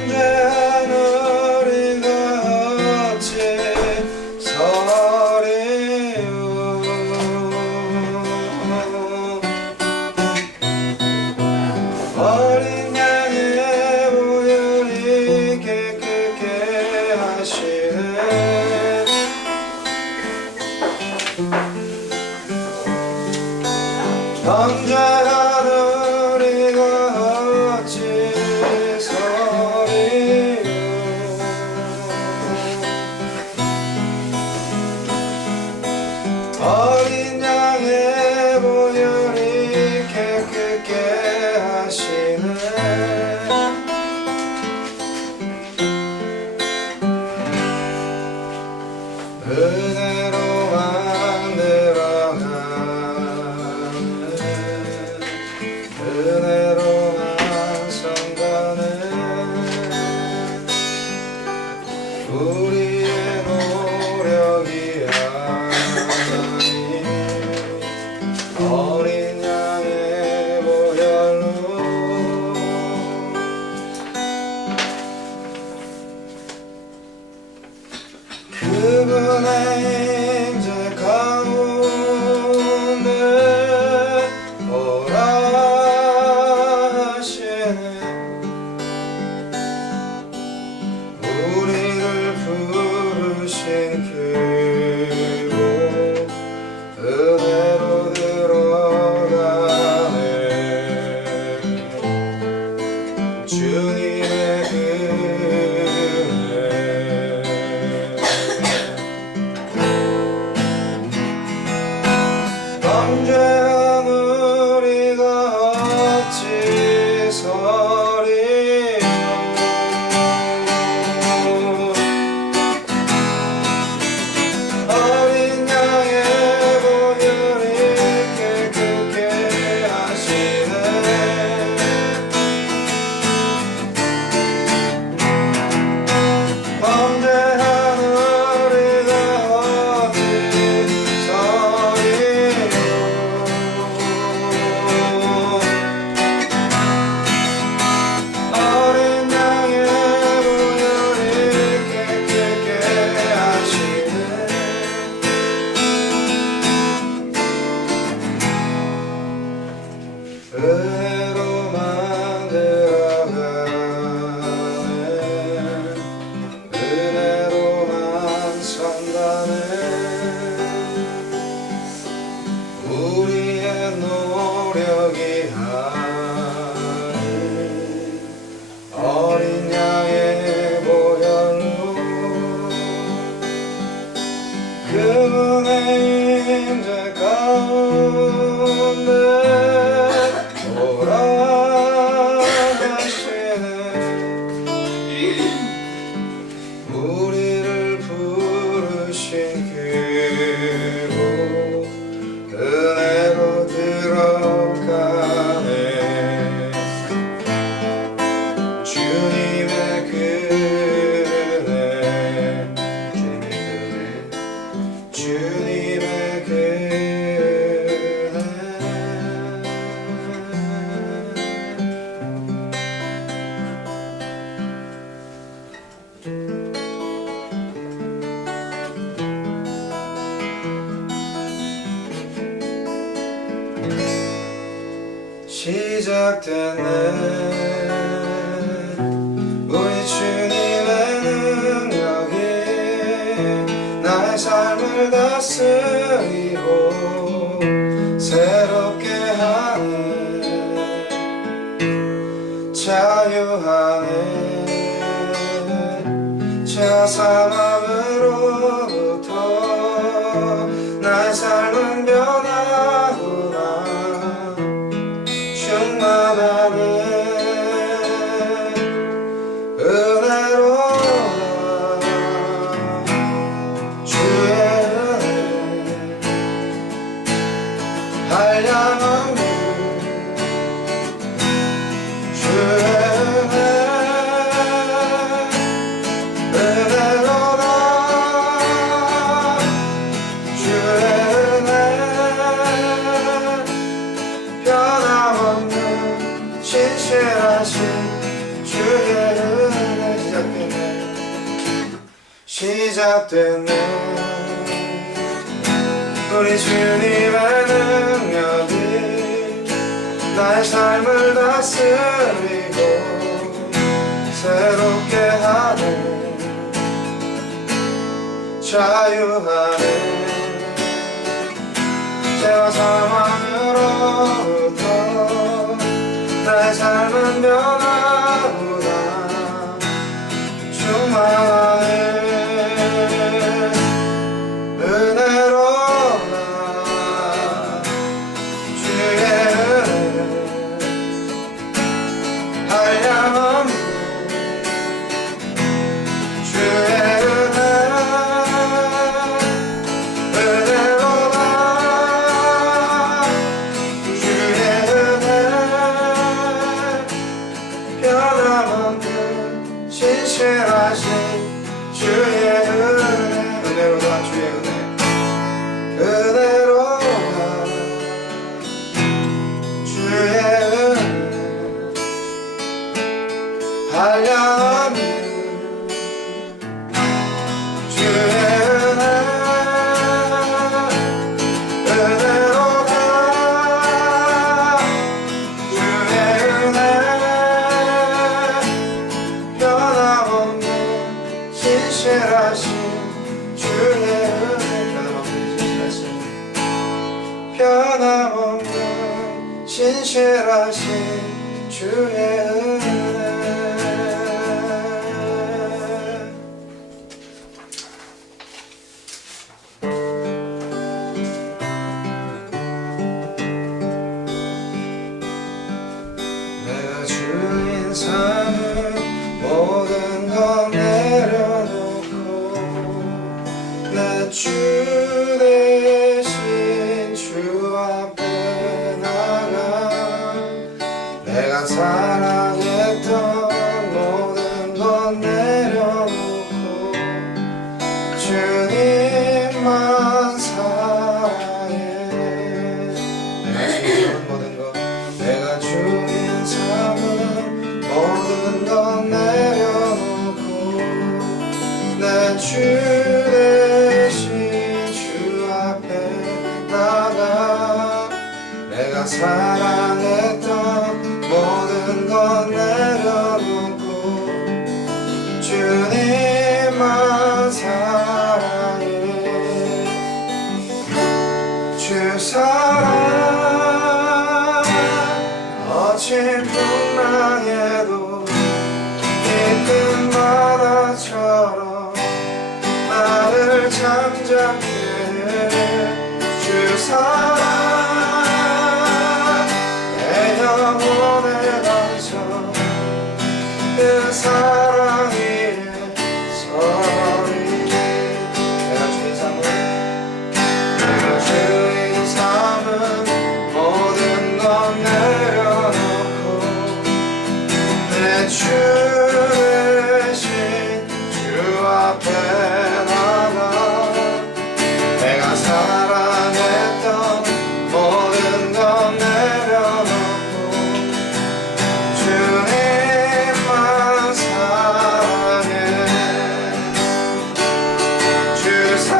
언제 하늘이 같이 서리요. 어린 양의 보혈이 깨끗게 하시네. 언제 하늘이 같이 서리요. 어린 양의 보혈이 깨끗게 하시네. 은혜로 만들어가네. 은혜로만 성가네. 우리의 노력이 아닌 어린 양의 보혈로 그분의 임재 가운데 오라 하시네. 우리를 부르신 그곳 은혜로 들어가네. 주님의 언제 하늘이 같이 서리요. 어린 양의 보혈이 깨끗게 하시네. 언제 하늘이 같이 서리요. 어린 양의 보혈이 깨끗게 하시네. 은혜로 만들어가네. 은혜로만 선다네. 우리의 노력이 아닌 어린 양의 보혈로 그분의 임재 가운데 오라 하시네. 우리를 부르신 그곳 은혜로 들어가네. 주님의 은혜, 주님의 시작됐네. 우리 주님의 능력이 나의 삶을 다스리고 새롭게 하네. 자유하네. 죄사함으로부터 나의 삶은 변하구나. 충만하네. 은혜로 주의 은혜 한량없는 주의 은혜 은혜로 나 시작되는 우리 주님의 능력이 나의 삶을 다스리고 새롭게 하네 자유하네 죄와 사망으로부터 나의 삶은 변화구나 충만하네 은혜로나 주의 은혜 한량없는 주의 은혜 은혜로나 주의 은혜 변함없는 신실하신 주의 은혜로다 주의 은혜 은혜로다 주의 은혜 한량없는 주의 은혜 은혜로다 주의 은혜 변함없는 신실하신 주의 은혜 변함없는 신실하신 주의 은혜 내가 주인 삼은 모든 건 내려놓고 내 주 대신 주 앞에 나가 내가 사랑했던 모든 건 내려놓고 주님만 사랑해 내가 주인 삼은 모든 건 내려놓고 내 주 대신 주 앞에 나가 내가 사랑했던 모든 건 내려놓고 주님만 사랑해 주 사랑 거친 풍랑에도 깊은 바다처럼 나를 잠잠케 주 사랑 내 영혼의 반석 그 사랑 위에 서리 내가 주인 삼은 모든 건 내려놓고 내 주 대신 주 앞에 나가 내가 사랑했던 모든 건 내려놓고 주님만 사랑해 주 사랑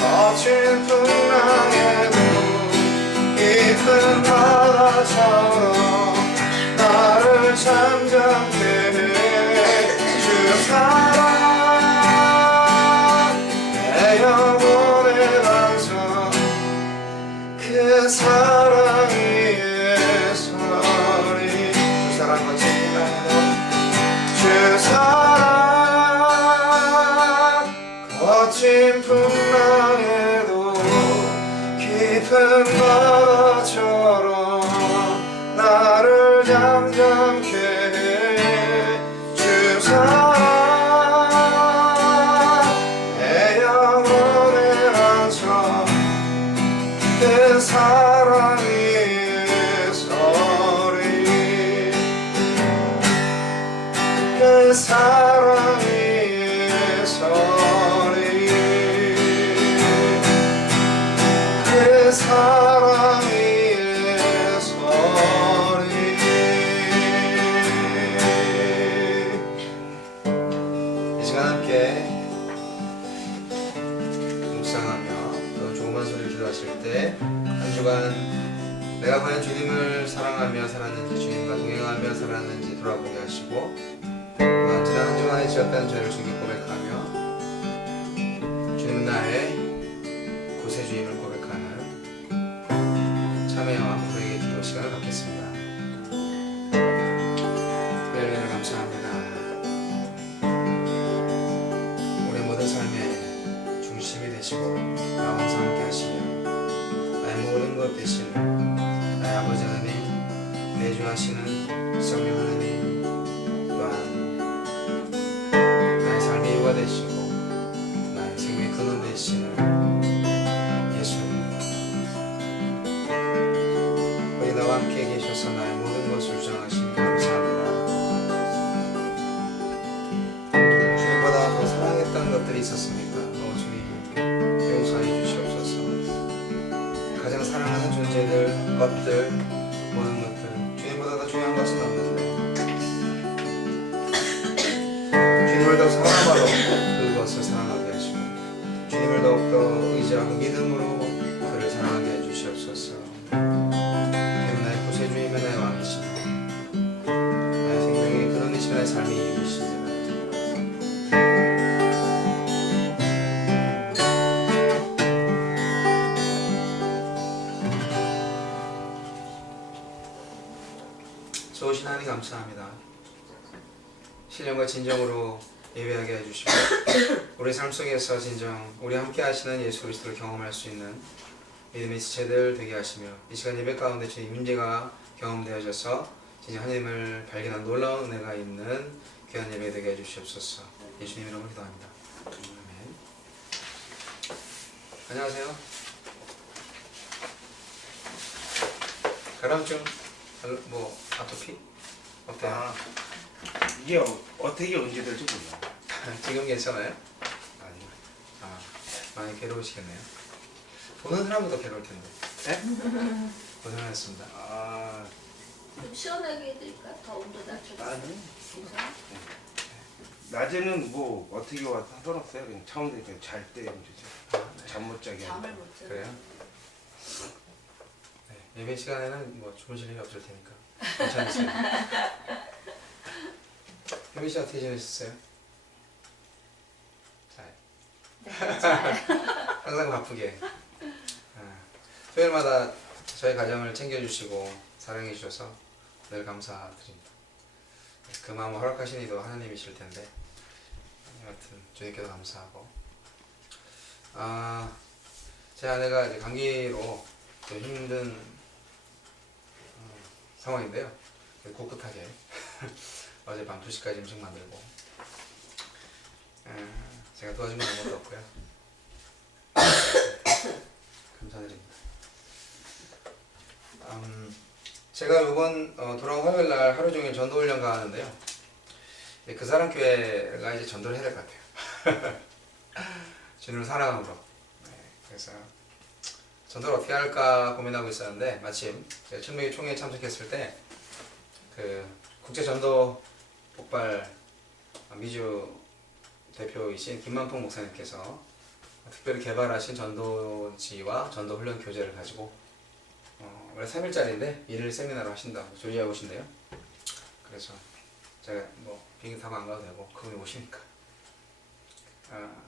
거친 풍랑에도 깊은 바다처럼 나를 잠잠케 해 주 사랑 내 영혼의 반석 그 사랑 위에 서리 주 사랑 거친 풍랑에도 주 사랑 거친 풍랑에도 깊은 바다처럼 나를 잠잠케 해 주 사랑 내 영혼의 반석 그 사랑 위에 서리 그 사랑 위에 서리 그 사랑 위에 서리 함께 묵상하며 또 조그만 소리를 기도하실 때 한 주간 내가 과연 주님을 사랑하며 살았는지 주님과 동행하며 살았는지 돌아보게 하시고 또한 지난 한 주간에 지었다는 죄를 주님께 고백하며 주님은 나의 구세주임을 고백하는 참회와 고백의 기도 시간을 갖겠습니다. 하나님을 감사합니다. 우리 모든 삶의 중심이 되시고 나와 항상 함께 하시며 나의 모든 것 되시는 나의 아버지 하나님, 내주하시는 성령 하나님, 또한 나의 삶의 이유가 되시고 나의 생명의 근원 되시는 예수님, 우리 나와 함께 계셔서 나의 모든 것을 주장하시니 감사합니다. 주님보다 더 사랑했던 것들이 있었습니까? 주님 용서해 주시옵소서. 가장 사랑하는 존재들, 것들, 모든 것들 주님보다 더 중요한 것은 없는데 주님을 더 사랑하러 그것을 사랑하게 하시고 주님을 더욱더 의지하고 믿음으로 그를 사랑하게 해주시옵소서. 주님은 나의 구세주이며 나의 왕이시며 나의 생명의 근원이시며 나의 삶의 이유이시며 좋으신 하나님 감사합니다. 신령과 진정으로 예배하게 해주시고 우리 삶 속에서 진정 우리 함께 하시는 예수 그리스도를 경험할 수 있는 믿음의 지체들 되게 하시며 이 시간 예배 가운데 주님 문제가 경험되어져서 진정 하나님을 발견한 놀라운 은혜가 있는 귀한 예배 되게 해주시옵소서. 예수님 이름으로 기도합니다. 아멘. 안녕하세요. 가람증 뭐 아토피? 어때요? 이게 어떻게 언제 될지 몰라. 지금 괜찮아요? 아니. 많이 괴로우시겠네요. 보는 사람도 괴로울 텐데. 네? 고생하셨습니다. 좀 시원하게 해드릴까? 더 온도 낮춰서. 아니. 괜찮아? 낮에는 뭐 어떻게 와서 상관없어요. 그냥 차원에 그냥 잘 때 이제 잠 못 자게 잠을 하니까. 못 자. 그래요? 네, 예배 시간에는 뭐 주무실 일이 없을 테니까 괜찮으세요. 혜민 씨 어떻게 지내셨어요? 잘. 네, 잘. 항상 바쁘게. 토요일마다 저희 가정을 챙겨주시고 사랑해주셔서 늘 감사드립니다. 그 마음을 허락하신 이도 하나님이실 텐데 여하튼 주님께도 감사하고 제 아내가 이제 감기로 좀 힘든 상황인데요. 꿋꿋하게 어젯밤 2시까지 음식 만들고 제가 도와준 건 아무것도 없고요. 감사드립니다. 제가 이번 돌아온 화요일날 하루 종일 전도 훈련 가는데요. 그 사람 교회가 이제 전도를 해야 될 것 같아요. 주님을 사랑함으로. 그래서 전도를 어떻게 할까 고민하고 있었는데 마침 제가 청명회 총회에 참석했을 때 그 국제 전도 폭발 미주 대표이신 김만풍 목사님께서 특별히 개발하신 전도지와 전도 훈련 교재를 가지고 원래 3일짜리인데 1일 세미나를 하신다고 조리하고 오신대요. 그래서 제가 뭐 비행기 타고 안 가도 되고 그분이 오시니까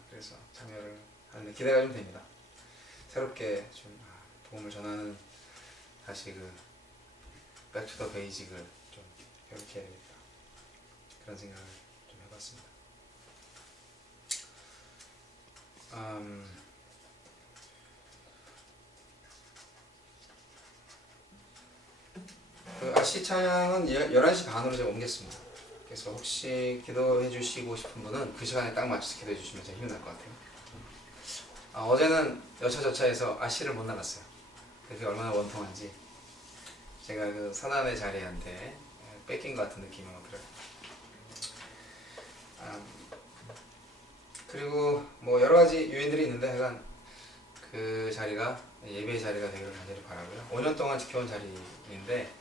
그래서 참여를 하는데 기대가 좀 됩니다. 새롭게 좀 복음을 전하는 다시 그 백투더 베이직을 좀 회복해야 되겠다 그런 생각을 좀 해봤습니다. 그 아시 찬양은 11시 반으로 제가 옮겼습니다. 그래서 혹시 기도해 주시고 싶은 분은 그 시간에 딱 맞춰서 기도해 주시면 제가 힘이 날 것 같아요. 어제는 여차저차해서 아시를 못 나갔어요. 그게 얼마나 원통한지 제가 그 사단의 자리한테 뺏긴 것 같은 느낌이 들어요. 그리고 뭐 여러 가지 요인들이 있는데 하여간 그 자리가 예배의 자리가 되기를 간절히 바라고요. 5년 동안 지켜온 자리인데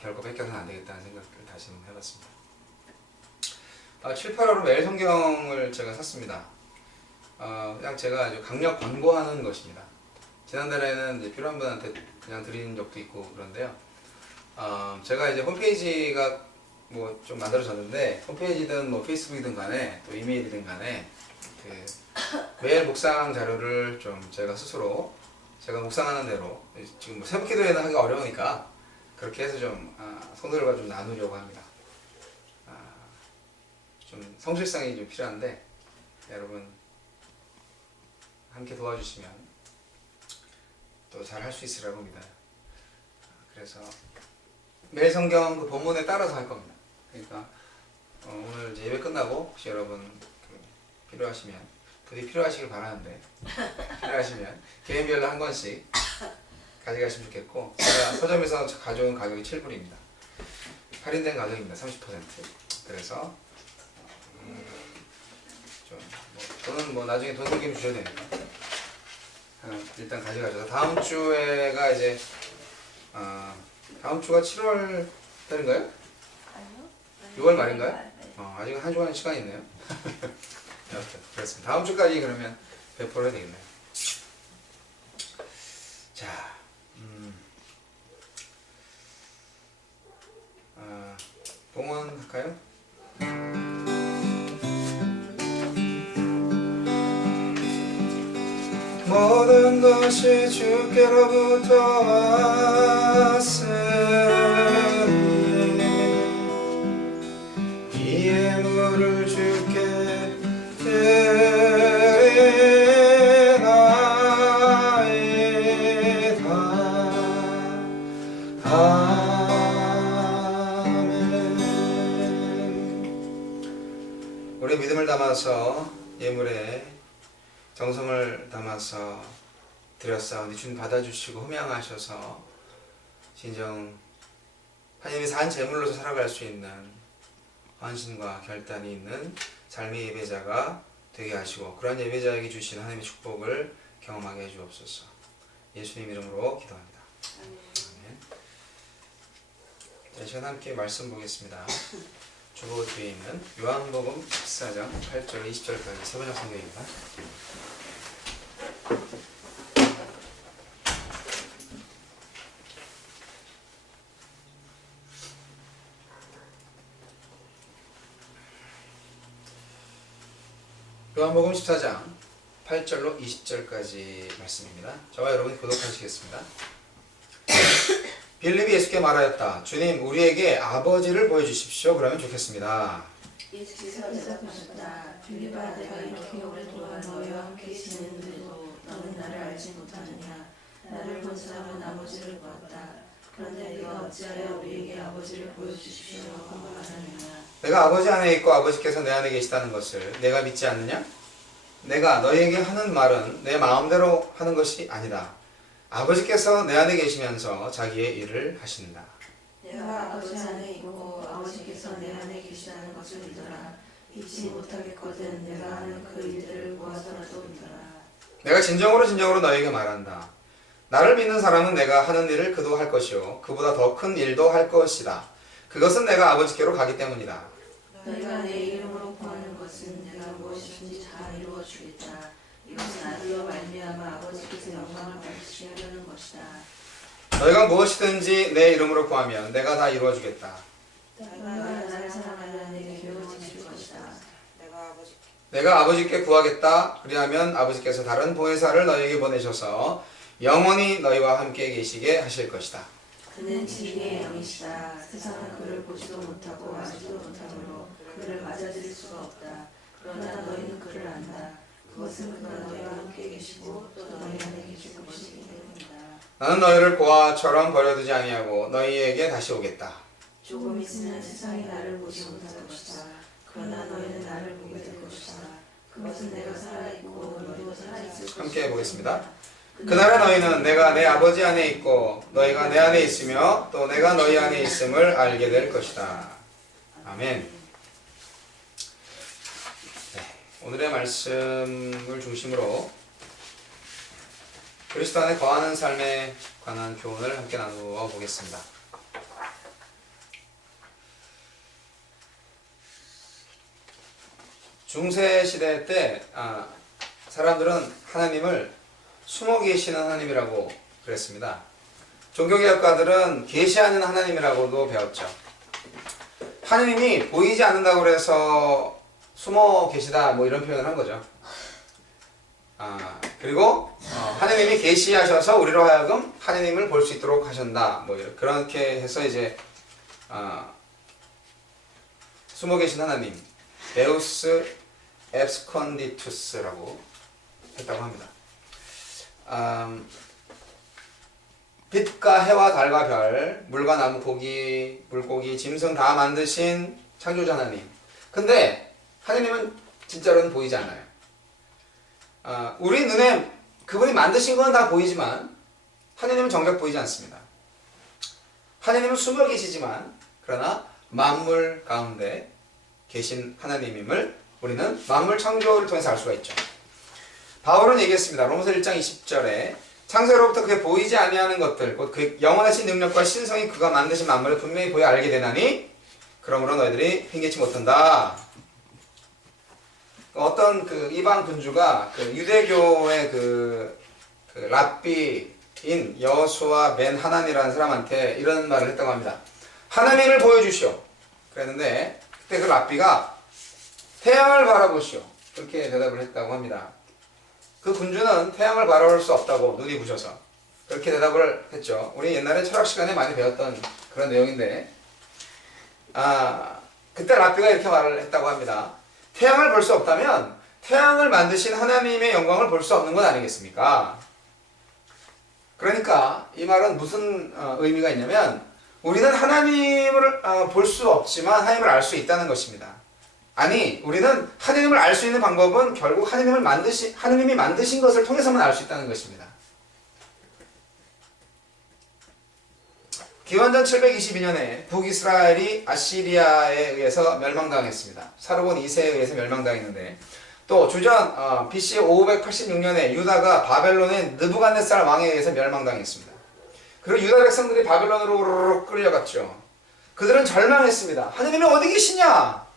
결코 뺏겨서는 안 되겠다는 생각을 다시 한번 해봤습니다. 7, 8월은 매일 성경을 제가 샀습니다. 그냥 제가 아주 강력 권고하는 것입니다. 지난달에는 이제 필요한 분한테 그냥 드리는 적도 있고 그런데요. 제가 이제 홈페이지가 뭐 좀 만들어졌는데 홈페이지든 뭐 페이스북이든 간에 또 이메일이든 간에 그 매일 묵상 자료를 좀 제가 스스로 제가 묵상하는 대로 지금 뭐 새벽 기도회는 하기가 어려우니까 그렇게 해서 좀 성도들과 좀 나누려고 합니다. 좀 성실성이 좀 필요한데 여러분 함께 도와주시면 또 잘 할 수 있으라고 믿어요. 그래서 매일 성경 그 본문에 따라서 할 겁니다. 그러니까 오늘 이제 예배 끝나고 혹시 여러분 필요하시면 부디 필요하시길 바라는데 필요하시면 개인별로 한 권씩 가져가시면 좋겠고 제가 서점에서 가져온 가격이 7불입니다. 할인된 가격입니다. 30%. 그래서 저는 뭐 나중에 돈 생기면 주셔야 되니까 일단 가져가셔서 다음 주에가 이제 다음 주가 7월 달인가요? 아니요. 6월 말인가요? 아직 한 주간 시간이 있네요. 여튼 그렇습니다. 다음 주까지 그러면 배포를 해야 되겠네요. 자, 봉헌 할까요? 모든 것이 주께로부터 왔으니 이 예물을 주께 드리나이다. 아멘. 우리 믿음을 담아서 예물에 정성을 담아서 드렸사오니 주님 받아주시고 흠양하셔서 진정 하나님의 산 제물로서 살아갈 수 있는 헌신과 결단이 있는 삶의 예배자가 되게 하시고 그러한 예배자에게 주신 하나님의 축복을 경험하게 해주옵소서. 예수님 이름으로 기도합니다. 아멘. 자, 이 시간 함께 말씀 보겠습니다. 주보 뒤에 있는 요한복음 14장 8절 20절까지 세 번역 성경입니다. 요한복음 14장 8절로 20절까지 말씀입니다. 저와 여러분이 교독하시겠습니다. 빌립이 예수께 말하였다. 주님, 우리에게 아버지를 보여주십시오. 그러면 좋겠습니다. 예수께서 대답하셨다. 빌립아, 내가 이렇게 오랫동안 너희와 함께 지냈는데도 너는 나를 알지 못하느냐? 나를 본 사람은 아버지를 보았다. 그런데 네가 어찌하여 우리에게 아버지를 보여주십시오라고 말하느냐? 내가 아버지 안에 있고 아버지께서 내 안에 계시다는 것을 내가 믿지 않느냐? 내가 너희에게 하는 말은 내 마음대로 하는 것이 아니다. 아버지께서 내 안에 계시면서 자기의 일을 하신다. 내가 아버지 안에 있고 아버지께서 내 안에 계시다는 것을 믿어라. 잊지 못하겠거든. 내가 하는 그 일들을 보아서라도 믿어라. 내가 진정으로 너희에게 말한다. 나를 믿는 사람은 내가 하는 일을 그도 할 것이요 그보다 더 큰 일도 할 것이다. 그것은 내가 아버지께로 가기 때문이다. 너희가 내 이름으로 구하는 것은 내가 무엇이든지 다 이루어 주겠다. 이것은 아들로 말미암아 아버지께서 영광을 받으시게 하려는 것이다. 너희가 무엇이든지 내 이름으로 구하면 내가 다 이루어 주겠다. 너희가 나를 사랑하면 내게 이루어질 것이다. 내가 아버지께 구하겠다. 그리하면 아버지께서 다른 보혜사를 너희에게 보내셔서 영원히 너희와 함께 계시게 하실 것이다. 그는 진리의 영이시다. 세상은 그를 보지도 못하고 알지도 못하므로 그를 맞아들일 수가 없다. 그러나 너희는 그를 안다. 그것은 그가 너희와 함께 계시고 또 너희 안에 계실 것이기 때문이다. 나는 너희를 고아처럼 버려두지 아니하고 너희에게 다시 오겠다. 조금 있으면 세상이 나를 보지 못할 것이다. 그러나 너희는 나를 보게 될 것이다. 그것은 내가 살아있고 너희도 살아있을 것이다. 함께 해보겠습니다. 그날에 너희는 내가 내 아버지 안에 있고 너희가 내 안에 있으며 또 내가 너희 안에 있음을 알게 될 것이다. 아멘. 네, 오늘의 말씀을 중심으로 그리스도 안에 거하는 삶에 관한 교훈을 함께 나누어 보겠습니다. 중세 시대 때 사람들은 하나님을 숨어 계시는 하나님이라고 그랬습니다. 종교개혁가들은 계시하는 하나님이라고도 배웠죠. 하나님이 보이지 않는다고 그래서 숨어 계시다 뭐 이런 표현을 한 거죠. 그리고 하나님이 계시하셔서 우리로 하여금 하나님을 볼 수 있도록 하신다. 뭐 그렇게 해서 이제 숨어 계신 하나님, 데우스 앱스컨디투스라고 했다고 합니다. 빛과 해와 달과 별, 물과 나무, 고기, 물고기, 짐승 다 만드신 창조자 하나님. 근데 하나님은 진짜로는 보이지 않아요. 우리 눈에 그분이 만드신 건 다 보이지만 하나님은 정작 보이지 않습니다. 하나님은 숨어 계시지만 그러나 만물 가운데 계신 하나님임을 우리는 만물 창조를 통해서 알 수가 있죠. 바울은 얘기했습니다. 로마서 1장 20절에 창세로부터 그의 보이지 아니하는 것들 곧 그 영원하신 능력과 신성이 그가 만드신 만물을 분명히 보여 알게 되나니 그러므로 너희들이 핑계치 못한다. 어떤 그 이방 군주가 그 유대교의 그 랍비인 여호수아 벤 하난이라는 사람한테 이런 말을 했다고 합니다. 하나님을 보여주시오. 그랬는데 그때 그 랍비가 태양을 바라보시오. 그렇게 대답을 했다고 합니다. 그 군주는 태양을 바라볼 수 없다고 눈이 부셔서 그렇게 대답을 했죠. 우리 옛날에 철학 시간에 많이 배웠던 그런 내용인데 그때 랍비가 이렇게 말을 했다고 합니다. 태양을 볼 수 없다면 태양을 만드신 하나님의 영광을 볼 수 없는 것 아니겠습니까? 그러니까 이 말은 무슨 의미가 있냐면 우리는 하나님을 볼 수 없지만 하나님을 알 수 있다는 것입니다. 아니, 우리는 하나님을 알 수 있는 방법은 결국 하나님이 만드신 것을 통해서만 알 수 있다는 것입니다. 기원전 722년에 북이스라엘이 아시리아에 의해서 멸망당했습니다. 사르곤 2세에 의해서 멸망당했는데 또 주전 BC 586년에 유다가 바벨론의 느부갓네살 왕에 의해서 멸망당했습니다. 그리고 유다 백성들이 바벨론으로 끌려갔죠. 그들은 절망했습니다. 하나님이 어디 계시냐?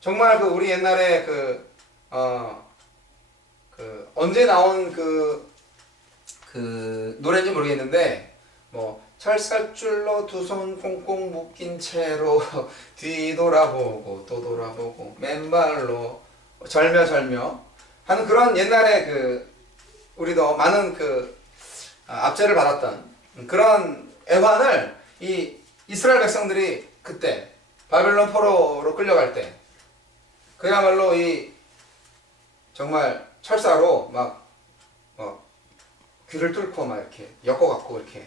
정말 우리 옛날에 언제 나온 노래인지 모르겠는데 뭐 철살줄로 두 손 꽁꽁 묶인 채로 뒤돌아보고 또 돌아보고 맨발로 절며 하는 그런 옛날에 우리도 많은 압제를 받았던 그런 애환을 이 이스라엘 백성들이 그때 바벨론 포로로 끌려갈 때 그야말로 정말 철사로 막 귀를 뚫고 막 이렇게 엮어갖고 이렇게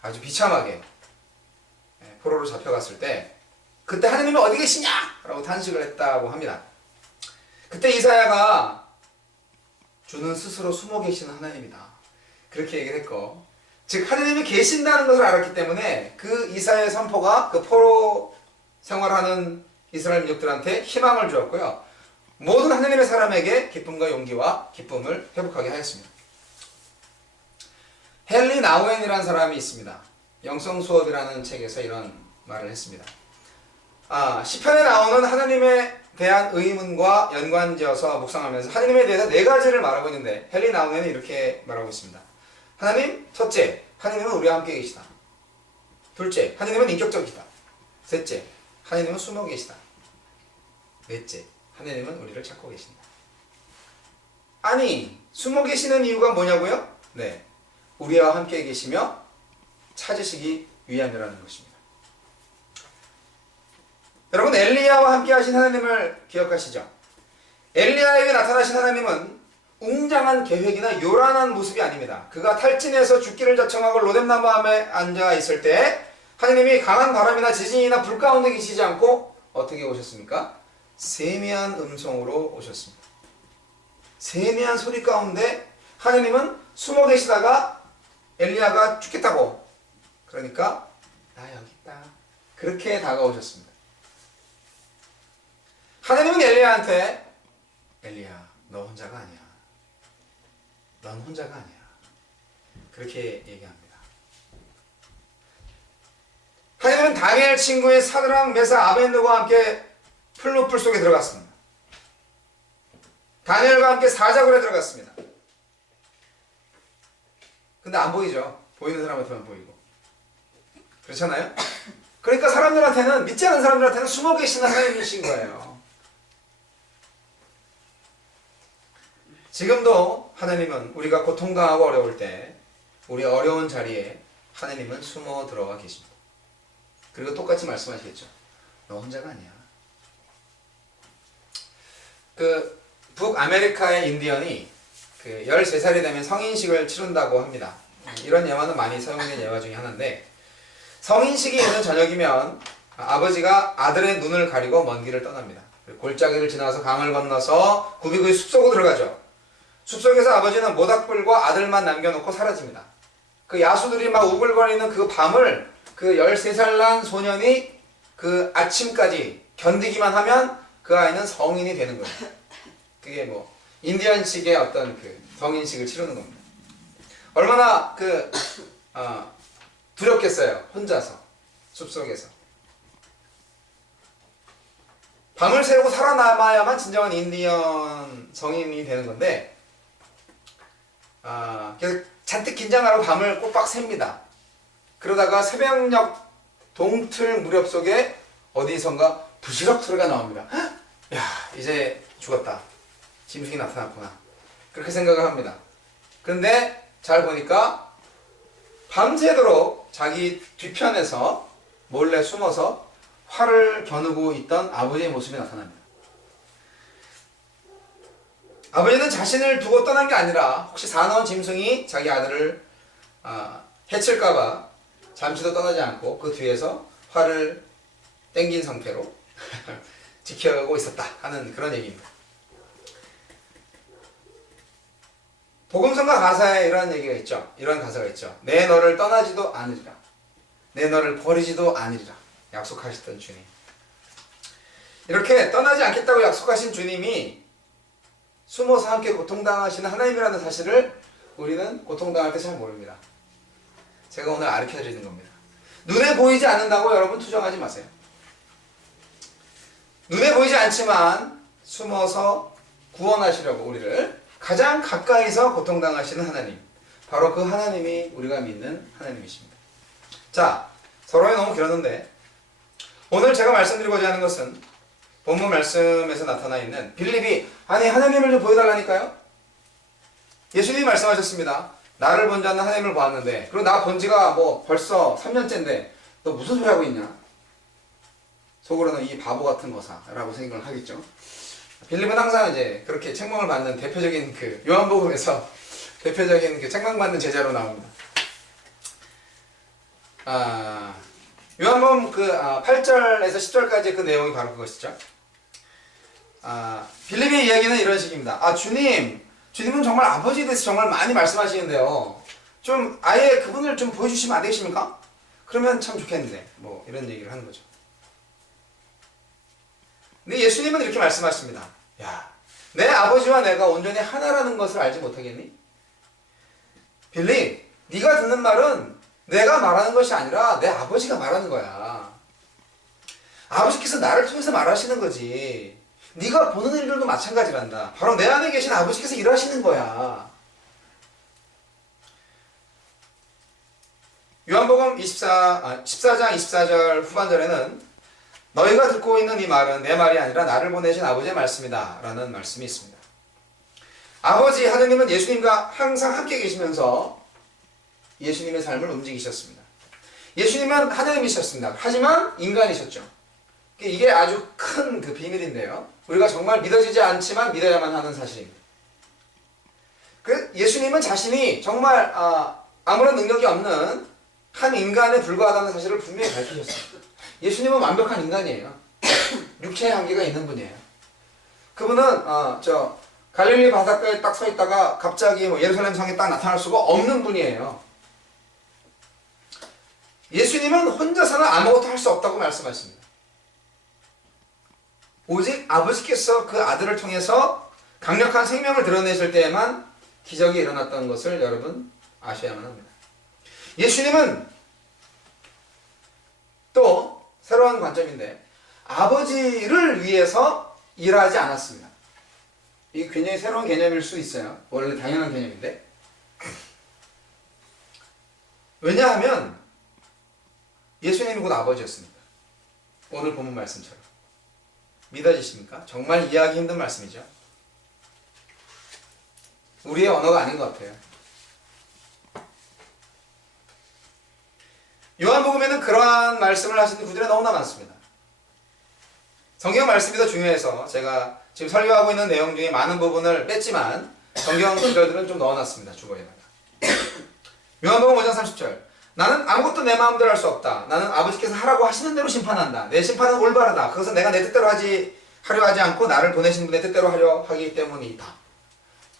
아주 비참하게 포로로 잡혀갔을 때 그때 하나님이 어디 계시냐? 라고 탄식을 했다고 합니다. 그때 이사야가 주는 스스로 숨어 계시는 하나님이다. 그렇게 얘기를 했고 즉 하나님이 계신다는 것을 알았기 때문에 그 이사야의 선포가 그 포로 생활하는 이스라엘 민족들한테 희망을 주었고요. 모든 하나님의 사람에게 기쁨과 용기와 기쁨을 회복하게 하였습니다. 헨리 나우엔이라는 사람이 있습니다. 영성수업이라는 책에서 이런 말을 했습니다. 시편에 나오는 하나님에 대한 의문과 연관지어서 묵상하면서 하나님에 대해서 4가지를 말하고 있는데 헨리 나우엔은 이렇게 말하고 있습니다. 하나님, 첫째, 하나님은 우리와 함께 계시다. 둘째, 하나님은 인격적이시다. 셋째, 하나님은 숨어 계시다. 넷째, 하나님은 우리를 찾고 계신다. 아니, 숨어 계시는 이유가 뭐냐고요? 네, 우리와 함께 계시며 찾으시기 위함이라는 것입니다. 여러분, 엘리야와 함께 하신 하나님을 기억하시죠? 엘리야에게 나타나신 하나님은 웅장한 계획이나 요란한 모습이 아닙니다. 그가 탈진해서 죽기를 자청하고 로뎀나무함에 앉아 있을 때 하나님이 강한 바람이나 지진이나 불 가운데 계시지 않고 어떻게 오셨습니까? 세미한 음성으로 오셨습니다. 세미한 소리 가운데 하나님은 숨어 계시다가 엘리야가 죽겠다고 그러니까 나 여기 있다 그렇게 다가오셨습니다. 하나님은 엘리야한테 엘리야 너 혼자가 아니야. 넌 혼자가 아니야. 그렇게 얘기합니다. 하나님은 다니엘 친구의 사드락 메사 아벤느고와 함께 풀무불 속에 들어갔습니다. 다니엘과 함께 사자굴에 들어갔습니다. 근데 안 보이죠? 보이는 사람한테만 보이고. 그렇잖아요? 그러니까 사람들한테는, 믿지 않는 사람들한테는 숨어 계시는 하나님이신 거예요. 지금도 하나님은 우리가 고통당하고 어려울 때 우리 어려운 자리에 하나님은 숨어 들어가 계십니다. 그리고 똑같이 말씀하시겠죠. 너 혼자가 아니야. 그 북아메리카의 인디언이 그 13살이 되면 성인식을 치른다고 합니다. 이런 예화는 많이 사용된 예화 중에 하나인데, 성인식이 있는 저녁이면 아버지가 아들의 눈을 가리고 먼 길을 떠납니다. 골짜기를 지나서 강을 건너서 굽이굽이 숲속으로 들어가죠. 숲속에서 아버지는 모닥불과 아들만 남겨놓고 사라집니다. 그 야수들이 막 우글거리는 그 밤을 그 13살 난 소년이 그 아침까지 견디기만 하면 그 아이는 성인이 되는 거예요. 그게 뭐 인디언식의 어떤 그 성인식을 치르는 겁니다. 얼마나 두렵겠어요. 혼자서 숲속에서 밤을 새우고 살아남아야만 진정한 인디언 성인이 되는 건데, 그래서 잔뜩 긴장하고 밤을 꼬박 셉니다. 그러다가 새벽녘 동틀 무렵 속에 어디선가 부시럭 소리가 나옵니다. 야, 이제 죽었다. 짐승이 나타났구나. 그렇게 생각을 합니다. 그런데 잘 보니까 밤새도록 자기 뒤편에서 몰래 숨어서 활을 겨누고 있던 아버지의 모습이 나타납니다. 아버지는 자신을 두고 떠난 게 아니라 혹시 사나운 짐승이 자기 아들을 해칠까봐 잠시도 떠나지 않고 그 뒤에서 활을 땡긴 상태로 지켜가고 있었다 하는 그런 얘기입니다. 복음성가 가사에 이런 얘기가 있죠. 이런 가사가 있죠. 내 너를 떠나지도 않으리라. 내 너를 버리지도 않으리라. 약속하셨던 주님. 이렇게 떠나지 않겠다고 약속하신 주님이 숨어서 함께 고통당하시는 하나님이라는 사실을 우리는 고통당할 때 잘 모릅니다. 제가 오늘 가르쳐드리는 겁니다. 눈에 보이지 않는다고 여러분 투정하지 마세요. 눈에 보이지 않지만 숨어서 구원하시려고 우리를 가장 가까이서 고통당하시는 하나님, 바로 그 하나님이 우리가 믿는 하나님이십니다. 자, 서론이 너무 길었는데 오늘 제가 말씀드리고자 하는 것은 본문 말씀에서 나타나 있는 빌립이 아니 하나님을 좀 보여달라니까요. 예수님이 말씀하셨습니다. 나를 본 자는 하나님을 보았는데, 그리고 나 본 지가 뭐 벌써 3년째인데 너 무슨 소리 하고 있냐. 속으로는 이 바보 같은 거사라고 생각을 하겠죠. 빌립은 항상 이제 그렇게 책망을 받는 대표적인 그 요한복음에서 대표적인 그 책망받는 제자로 나옵니다. 요한복음 8절에서 10절까지 그 내용이 바로 그것이죠. 빌립의 이야기는 이런 식입니다. 주님은 정말 아버지에 대해서 정말 많이 말씀하시는데요. 좀 아예 그분을 좀 보여주시면 안 되십니까? 그러면 참 좋겠는데, 뭐 이런 얘기를 하는 거죠. 근데 예수님은 이렇게 말씀하십니다. 야, 내 아버지와 내가 온전히 하나라는 것을 알지 못하겠니? 빌립, 네가 듣는 말은 내가 말하는 것이 아니라 내 아버지가 말하는 거야. 아버지께서 나를 통해서 말하시는 거지. 네가 보는 일들도 마찬가지란다. 바로 내 안에 계신 아버지께서 일하시는 거야. 요한복음 14장 24절 후반절에는 너희가 듣고 있는 이 말은 내 말이 아니라 나를 보내신 아버지의 말씀이다 라는 말씀이 있습니다. 아버지 하느님은 예수님과 항상 함께 계시면서 예수님의 삶을 움직이셨습니다. 예수님은 하느님이셨습니다. 하지만 인간이셨죠. 이게 아주 큰 그 비밀인데요. 우리가 정말 믿어지지 않지만 믿어야만 하는 사실입니다. 예수님은 자신이 정말 아무런 능력이 없는 한 인간에 불과하다는 사실을 분명히 밝히셨습니다. 예수님은 완벽한 인간이에요. 육체의 한계가 있는 분이에요. 그분은 갈릴리 바닷가에 딱 서 있다가 갑자기 예루살렘 성에 딱 나타날 수가 없는 분이에요. 예수님은 혼자서는 아무것도 할 수 없다고 말씀하십니다. 오직 아버지께서 그 아들을 통해서 강력한 생명을 드러내실 때에만 기적이 일어났던 것을 여러분 아셔야만 합니다. 예수님은 또 새로운 관점인데 아버지를 위해서 일하지 않았습니다. 이게 굉장히 새로운 개념일 수 있어요. 원래 당연한 개념인데. 왜냐하면 예수님이 곧 아버지였습니다. 오늘 본문 말씀처럼. 믿어지십니까? 정말 이해하기 힘든 말씀이죠. 우리의 언어가 아닌 것 같아요. 요한복음에는 그러한 말씀을 하시는 구절이 너무나 많습니다. 성경 말씀이 더 중요해서 제가 지금 설교하고 있는 내용 중에 많은 부분을 뺐지만 성경 구절들은 좀 넣어놨습니다. 주보에다가. 요한복음 5장 30절. 나는 아무것도 내 마음대로 할 수 없다. 나는 아버지께서 하라고 하시는 대로 심판한다. 내 심판은 올바르다. 그것은 내가 내 뜻대로 하려 하지 않고 나를 보내신 분의 뜻대로 하려 하기 때문이다.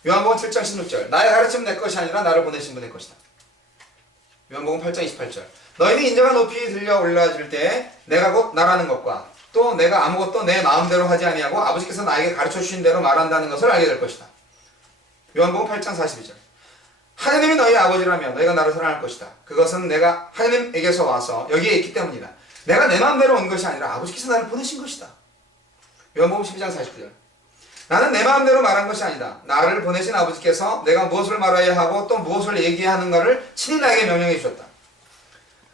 요한복음 7장 16절. 나의 가르침은 내 것이 아니라 나를 보내신 분의 것이다. 요한복음 8장 28절. 너희는 인자가 높이 들려 올라질 때 내가 곧 나라는 것과 또 내가 아무것도 내 마음대로 하지 아니하고 아버지께서 나에게 가르쳐 주신 대로 말한다는 것을 알게 될 것이다. 요한복음 8장 42절. 하나님이 너희 아버지라면 너희가 나를 사랑할 것이다. 그것은 내가 하나님에게서 와서 여기에 있기 때문이다. 내가 내 마음대로 온 것이 아니라 아버지께서 나를 보내신 것이다. 요한복음 12장 49절. 나는 내 마음대로 말한 것이 아니다. 나를 보내신 아버지께서 내가 무엇을 말해야 하고 또 무엇을 얘기해야 하는가를 친히 나에게 명령해 주셨다.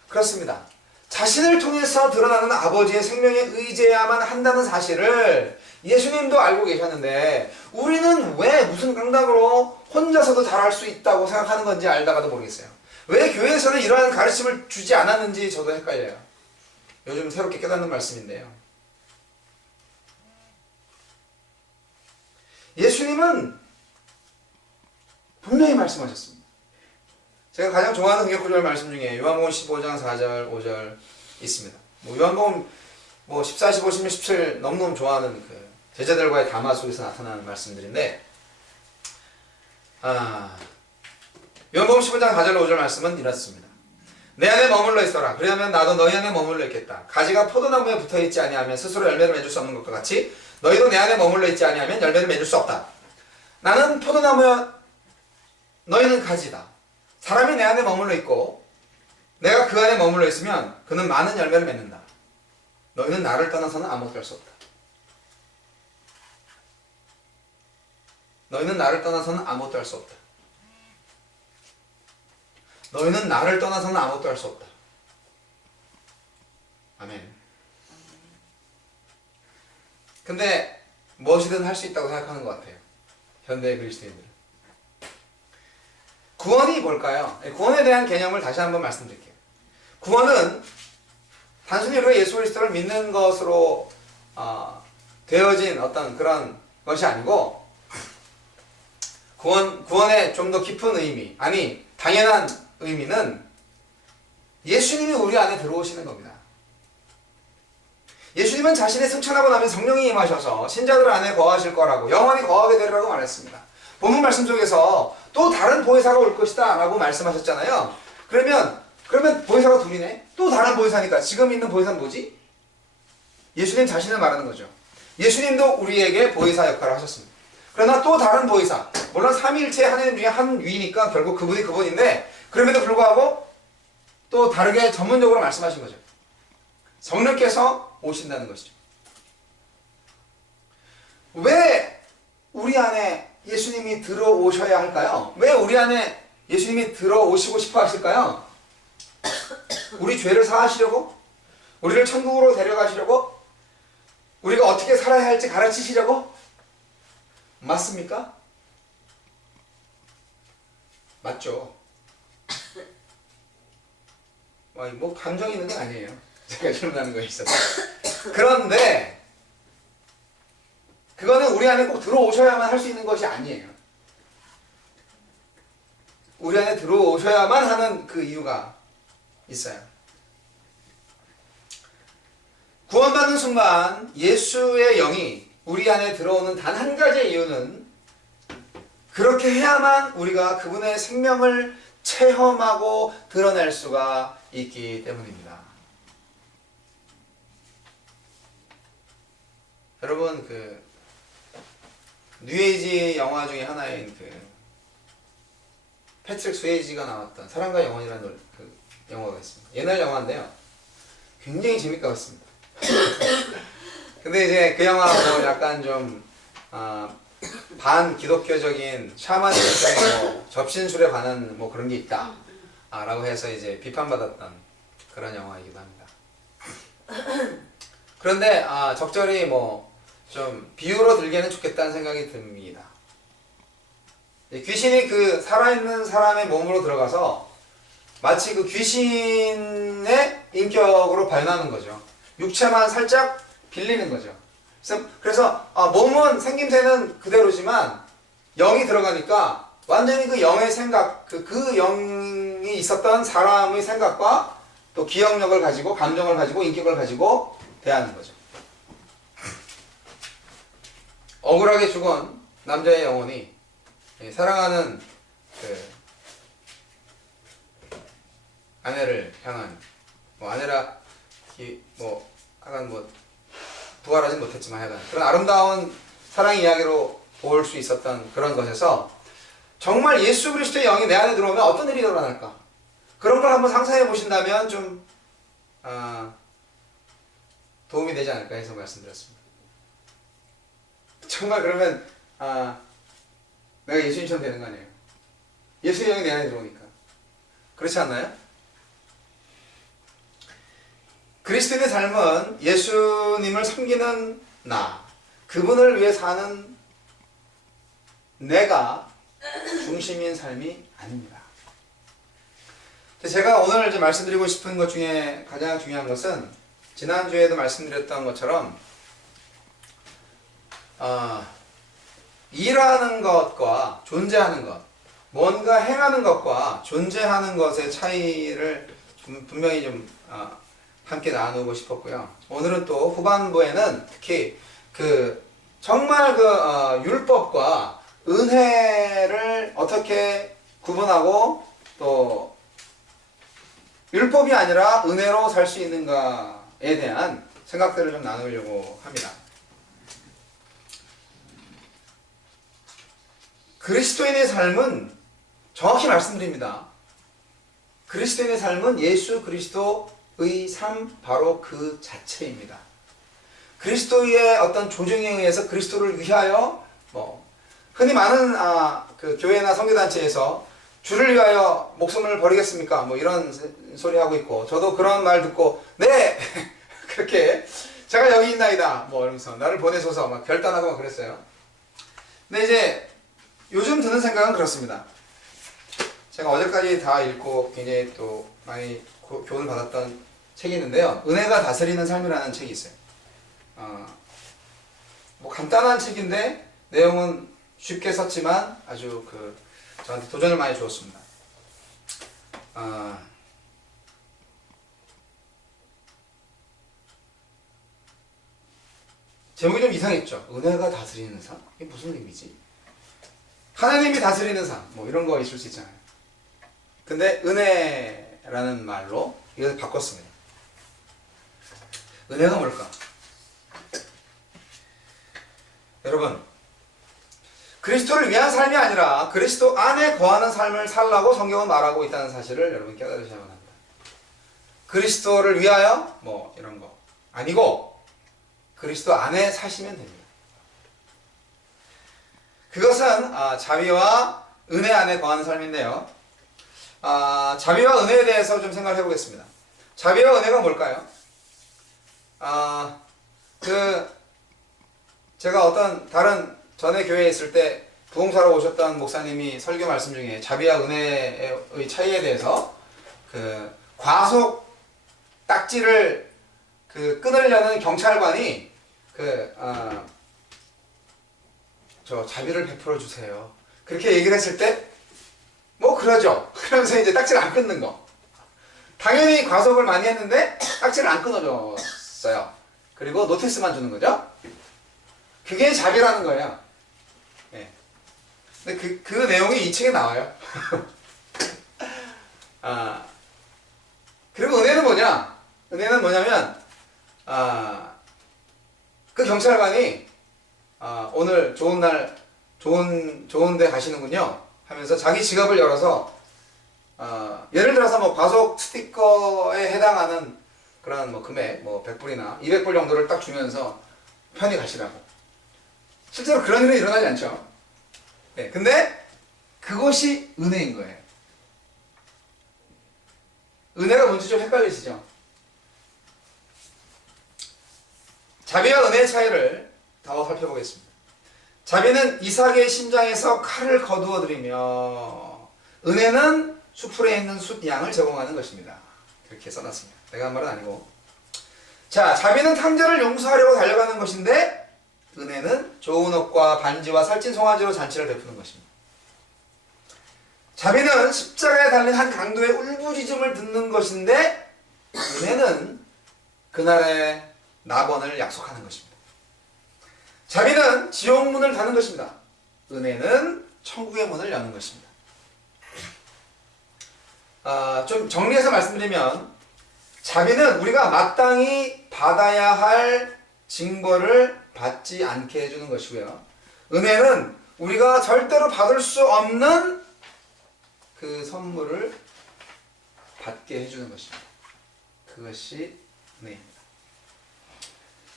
그렇습니다. 자신을 통해서 드러나는 아버지의 생명에 의지해야만 한다는 사실을 예수님도 알고 계셨는데 우리는 왜 무슨 감각으로 혼자서도 잘할 수 있다고 생각하는 건지 알다가도 모르겠어요. 왜 교회에서는 이러한 가르침을 주지 않았는지 저도 헷갈려요. 요즘 새롭게 깨닫는 말씀인데요. 예수님은 분명히 말씀하셨습니다. 제가 가장 좋아하는 성경구절 말씀 중에 요한복음 15장 4절 5절 있습니다. 요한복음 14, 15, 16, 17 너무너무 좋아하는 그 제자들과의 담화 속에서 나타나는 말씀들인데 요한복음 15장 4절 5절 말씀은 이렇습니다. 내 안에 머물러 있어라. 그러면 나도 너희 안에 머물러 있겠다. 가지가 포도나무에 붙어있지 아니하면 스스로 열매를 맺을 수 없는 것과 같이 너희도 내 안에 머물러 있지 아니하면 열매를 맺을 수 없다. 나는 포도나무야 너희는 가지다. 사람이 내 안에 머물러 있고 내가 그 안에 머물러 있으면 그는 많은 열매를 맺는다. 너희는 나를 떠나서는 아무것도 할 수 없다. 너희는 나를 떠나서는 아무것도 할 수 없다. 너희는 나를 떠나서는 아무것도 할 수 없다. 아멘. 근데 무엇이든 할 수 있다고 생각하는 것 같아요. 현대 그리스도인들은. 구원이 뭘까요? 구원에 대한 개념을 다시 한번 말씀드릴게요. 구원은 단순히 우리가 예수 그리스도를 믿는 것으로 되어진 어떤 그런 것이 아니고 구원의 좀 더 깊은 의미, 아니 당연한 의미는 예수님이 우리 안에 들어오시는 겁니다. 예수님은 자신이 승천하고 나면 성령이 임하셔서 신자들 안에 거하실 거라고 영원히 거하게 되리라고 말했습니다. 본문 말씀 속에서 또 다른 보혜사가 올 것이다 라고 말씀하셨잖아요. 그러면 보혜사가 둘이네? 또 다른 보혜사니까 지금 있는 보혜사는 뭐지? 예수님 자신을 말하는 거죠. 예수님도 우리에게 보혜사 역할을 하셨습니다. 그러나 또 다른 보혜사, 물론 삼위일체 하나님 중에 한 위니까 결국 그분이 그분인데 그럼에도 불구하고 또 다르게 전문적으로 말씀하신 거죠. 성령께서 오신다는 것이죠. 왜 우리 안에 예수님이 들어오셔야 할까요? 왜 우리 안에 예수님이 들어오시고 싶어 하실까요? 우리 죄를 사하시려고? 우리를 천국으로 데려가시려고? 우리가 어떻게 살아야 할지 가르치시려고? 맞습니까? 맞죠. 뭐 감정이 있는 건 아니에요. 제가 질문하는 거에 있어서. 그런데 그거는 우리 안에 꼭 들어오셔야만 할 수 있는 것이 아니에요. 우리 안에 들어오셔야만 하는 그 이유가 있어요. 구원받는 순간 예수의 영이 우리 안에 들어오는 단 한 가지의 이유는 그렇게 해야만 우리가 그분의 생명을 체험하고 드러낼 수가 있기 때문입니다. 여러분 그 뉴에이지 영화 중에 하나인 그 패트릭 스웨이지가 나왔던 사랑과 영혼이라는 그 영화가 있습니다. 옛날 영화인데요. 굉장히 재밌게 봤습니다. 근데 이제 그 영화 뭐 약간 좀 반 기독교적인 샤머니즘적인 뭐 접신술에 관한 뭐 그런 게 있다 라고 해서 이제 비판받았던 그런 영화이기도 합니다. 그런데 적절히 뭐 좀 비유로 들기에는 좋겠다는 생각이 듭니다. 귀신이 그 살아있는 사람의 몸으로 들어가서 마치 그 귀신의 인격으로 변하는 거죠. 육체만 살짝 빌리는 거죠. 그래서 몸은 생김새는 그대로지만 영이 들어가니까 완전히 그 영의 생각, 그 영이 있었던 사람의 생각과 또 기억력을 가지고 감정을 가지고 인격을 가지고 대하는 거죠. 억울하게 죽은 남자의 영혼이 사랑하는 그 아내를 향한 뭐 아내라 뭐 하여간 뭐 부활하진 못했지만 하여간 그런 아름다운 사랑 이야기로 볼 수 있었던 그런 것에서 정말 예수 그리스도의 영이 내 안에 들어오면 어떤 일이 일어날까? 그런 걸 한번 상상해 보신다면 좀 도움이 되지 않을까 해서 말씀드렸습니다. 정말 그러면 내가 예수님처럼 되는 거 아니에요? 예수의 영이 내 안에 들어오니까. 그렇지 않나요? 그리스도인의 삶은 예수님을 섬기는 나, 그분을 위해 사는 내가 중심인 삶이 아닙니다. 제가 오늘 이제 말씀드리고 싶은 것 중에 가장 중요한 것은 지난주에도 말씀드렸던 것처럼 일하는 것과 존재하는 것, 뭔가 행하는 것과 존재하는 것의 차이를 분명히 좀 함께 나누고 싶었고요. 오늘은 또 후반부에는 특히 정말 율법과 은혜를 어떻게 구분하고 또 율법이 아니라 은혜로 살 수 있는가에 대한 생각들을 좀 나누려고 합니다. 그리스도인의 삶은 정확히 말씀드립니다. 그리스도인의 삶은 예수 그리스도의 삶 바로 그 자체입니다. 그리스도의 어떤 조정에 의해서 그리스도를 위하여 흔히 많은 그 교회나 선교단체에서 주를 위하여 목숨을 버리겠습니까? 뭐 이런 소리 하고 있고 저도 그런 말 듣고 네! 그렇게 제가 여기 있나이다 뭐 이러면서 나를 보내소서 막 결단하고 막 그랬어요. 근데 이제 요즘 드는 생각은 그렇습니다. 제가 어제까지 다 읽고 굉장히 또 많이 교훈을 받았던 책이 있는데요. 은혜가 다스리는 삶이라는 책이 있어요. 뭐 간단한 책인데 내용은 쉽게 썼지만 아주 저한테 도전을 많이 주었습니다. 제목이 좀 이상했죠. 은혜가 다스리는 삶? 이게 무슨 의미지? 하나님이 다스리는 삶, 뭐 이런 거 있을 수 있잖아요. 근데 은혜라는 말로 이걸 바꿨습니다. 은혜가 뭘까? 여러분, 그리스도를 위한 삶이 아니라 그리스도 안에 거하는 삶을 살라고 성경은 말하고 있다는 사실을 여러분 깨달으셔야만 합니다. 그리스도를 위하여 뭐 이런 거 아니고 그리스도 안에 사시면 됩니다. 그것은 자비와 은혜 안에 거하는 삶인데요. 자비와 은혜에 대해서 좀 생각을 해보겠습니다. 자비와 은혜가 뭘까요? 제가 어떤 다른 전에 교회에 있을 때 부흥사로 오셨던 목사님이 설교 말씀 중에 자비와 은혜의 차이에 대해서 과속 딱지를 끊으려는 경찰관이 저 자비를 베풀어 주세요. 그렇게 얘기를 했을 때 뭐 그러죠. 그러면서 이제 딱지를 안 끊는 거. 당연히 과속을 많이 했는데 딱지를 안 끊어줬어요. 그리고 노티스만 주는 거죠. 그게 자비라는 거예요. 네. 근데 그 내용이 이 책에 나와요. 그리고 은혜는 뭐냐? 은혜는 뭐냐면 그 경찰관이 오늘 좋은 날 좋은데 가시는군요 하면서 자기 지갑을 열어서 예를 들어서 뭐 과속 스티커에 해당하는 그런 뭐 금액 뭐 100불이나 200불 정도를 딱 주면서 편히 가시라고. 실제로 그런 일은 일어나지 않죠. 네, 근데 그것이 은혜인 거예요. 은혜가 뭔지 좀 헷갈리시죠? 자비와 은혜의 차이를 더 살펴보겠습니다. 자비는 이삭의 심장에서 칼을 거두어 들이며 은혜는 수풀에 있는 숫양을 제공하는 것입니다. 그렇게 써놨습니다. 내가 한 말은 아니고. 자, 자비는 탕자를 용서하려고 달려가는 것인데 은혜는 좋은 옷과 반지와 살찐 송아지로 잔치를 베푸는 것입니다. 자비는 십자가에 달린 한 강도의 울부짖음을 듣는 것인데 은혜는 그날의 낙원을 약속하는 것입니다. 자비는 지옥문을 닫는 것입니다. 은혜는 천국의 문을 여는 것입니다. 좀 정리해서 말씀드리면 자비는 우리가 마땅히 받아야 할 징벌을 받지 않게 해주는 것이고요. 은혜는 우리가 절대로 받을 수 없는 그 선물을 받게 해주는 것입니다. 그것이 은혜입니다.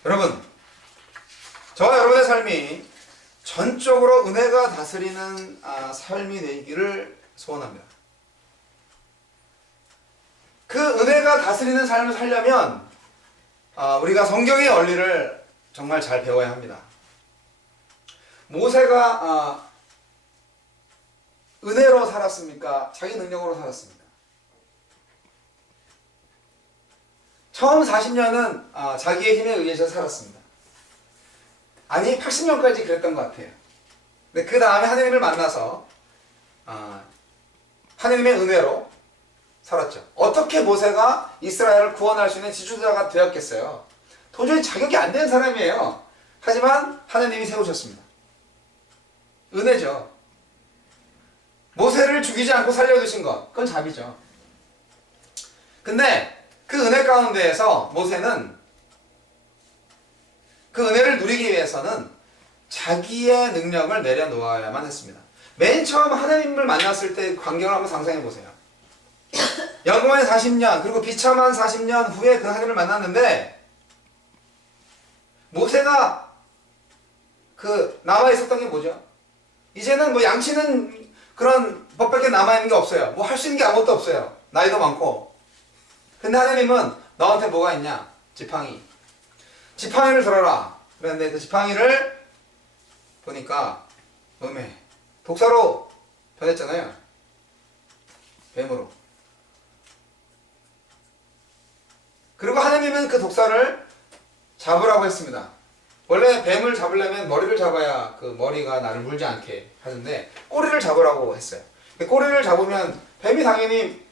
여러분, 저와 여러분의 삶이 전적으로 은혜가 다스리는 삶이 되기를 소원합니다. 그 은혜가 다스리는 삶을 살려면 우리가 성경의 원리를 정말 잘 배워야 합니다. 모세가 은혜로 살았습니까? 자기 능력으로 살았습니까? 처음 40년은 자기의 힘에 의해서 살았습니다. 아니 80년까지 그랬던 것 같아요. 근데 그 다음에 하느님을 만나서 하느님의 은혜로 살았죠. 어떻게 모세가 이스라엘을 구원할 수 있는 지도자가 되었겠어요? 도저히 자격이 안 되는 사람이에요. 하지만 하느님이 세우셨습니다. 은혜죠. 모세를 죽이지 않고 살려두신 것, 그건 자비죠. 근데 그 은혜 가운데에서 모세는 그 은혜를 누리기 위해서는 자기의 능력을 내려놓아야만 했습니다. 맨 처음 하나님을 만났을 때 광경을 한번 상상해 보세요. 영광의 40년 그리고 비참한 40년 후에 그 하나님을 만났는데 모세가 남아 있었던 게 뭐죠? 이제는 뭐 양치는 그런 법밖에 남아 있는 게 없어요. 뭐 할 수 있는 게 아무것도 없어요. 나이도 많고. 근데 하나님은 너한테 뭐가 있냐? 지팡이를 들어라. 그런데 그 지팡이를 보니까 독사로 변했잖아요. 뱀으로. 그리고 하나님은 그 독사를 잡으라고 했습니다. 원래 뱀을 잡으려면 머리를 잡아야 그 머리가 나를 물지 않게 하는데 꼬리를 잡으라고 했어요. 꼬리를 잡으면 뱀이 당연히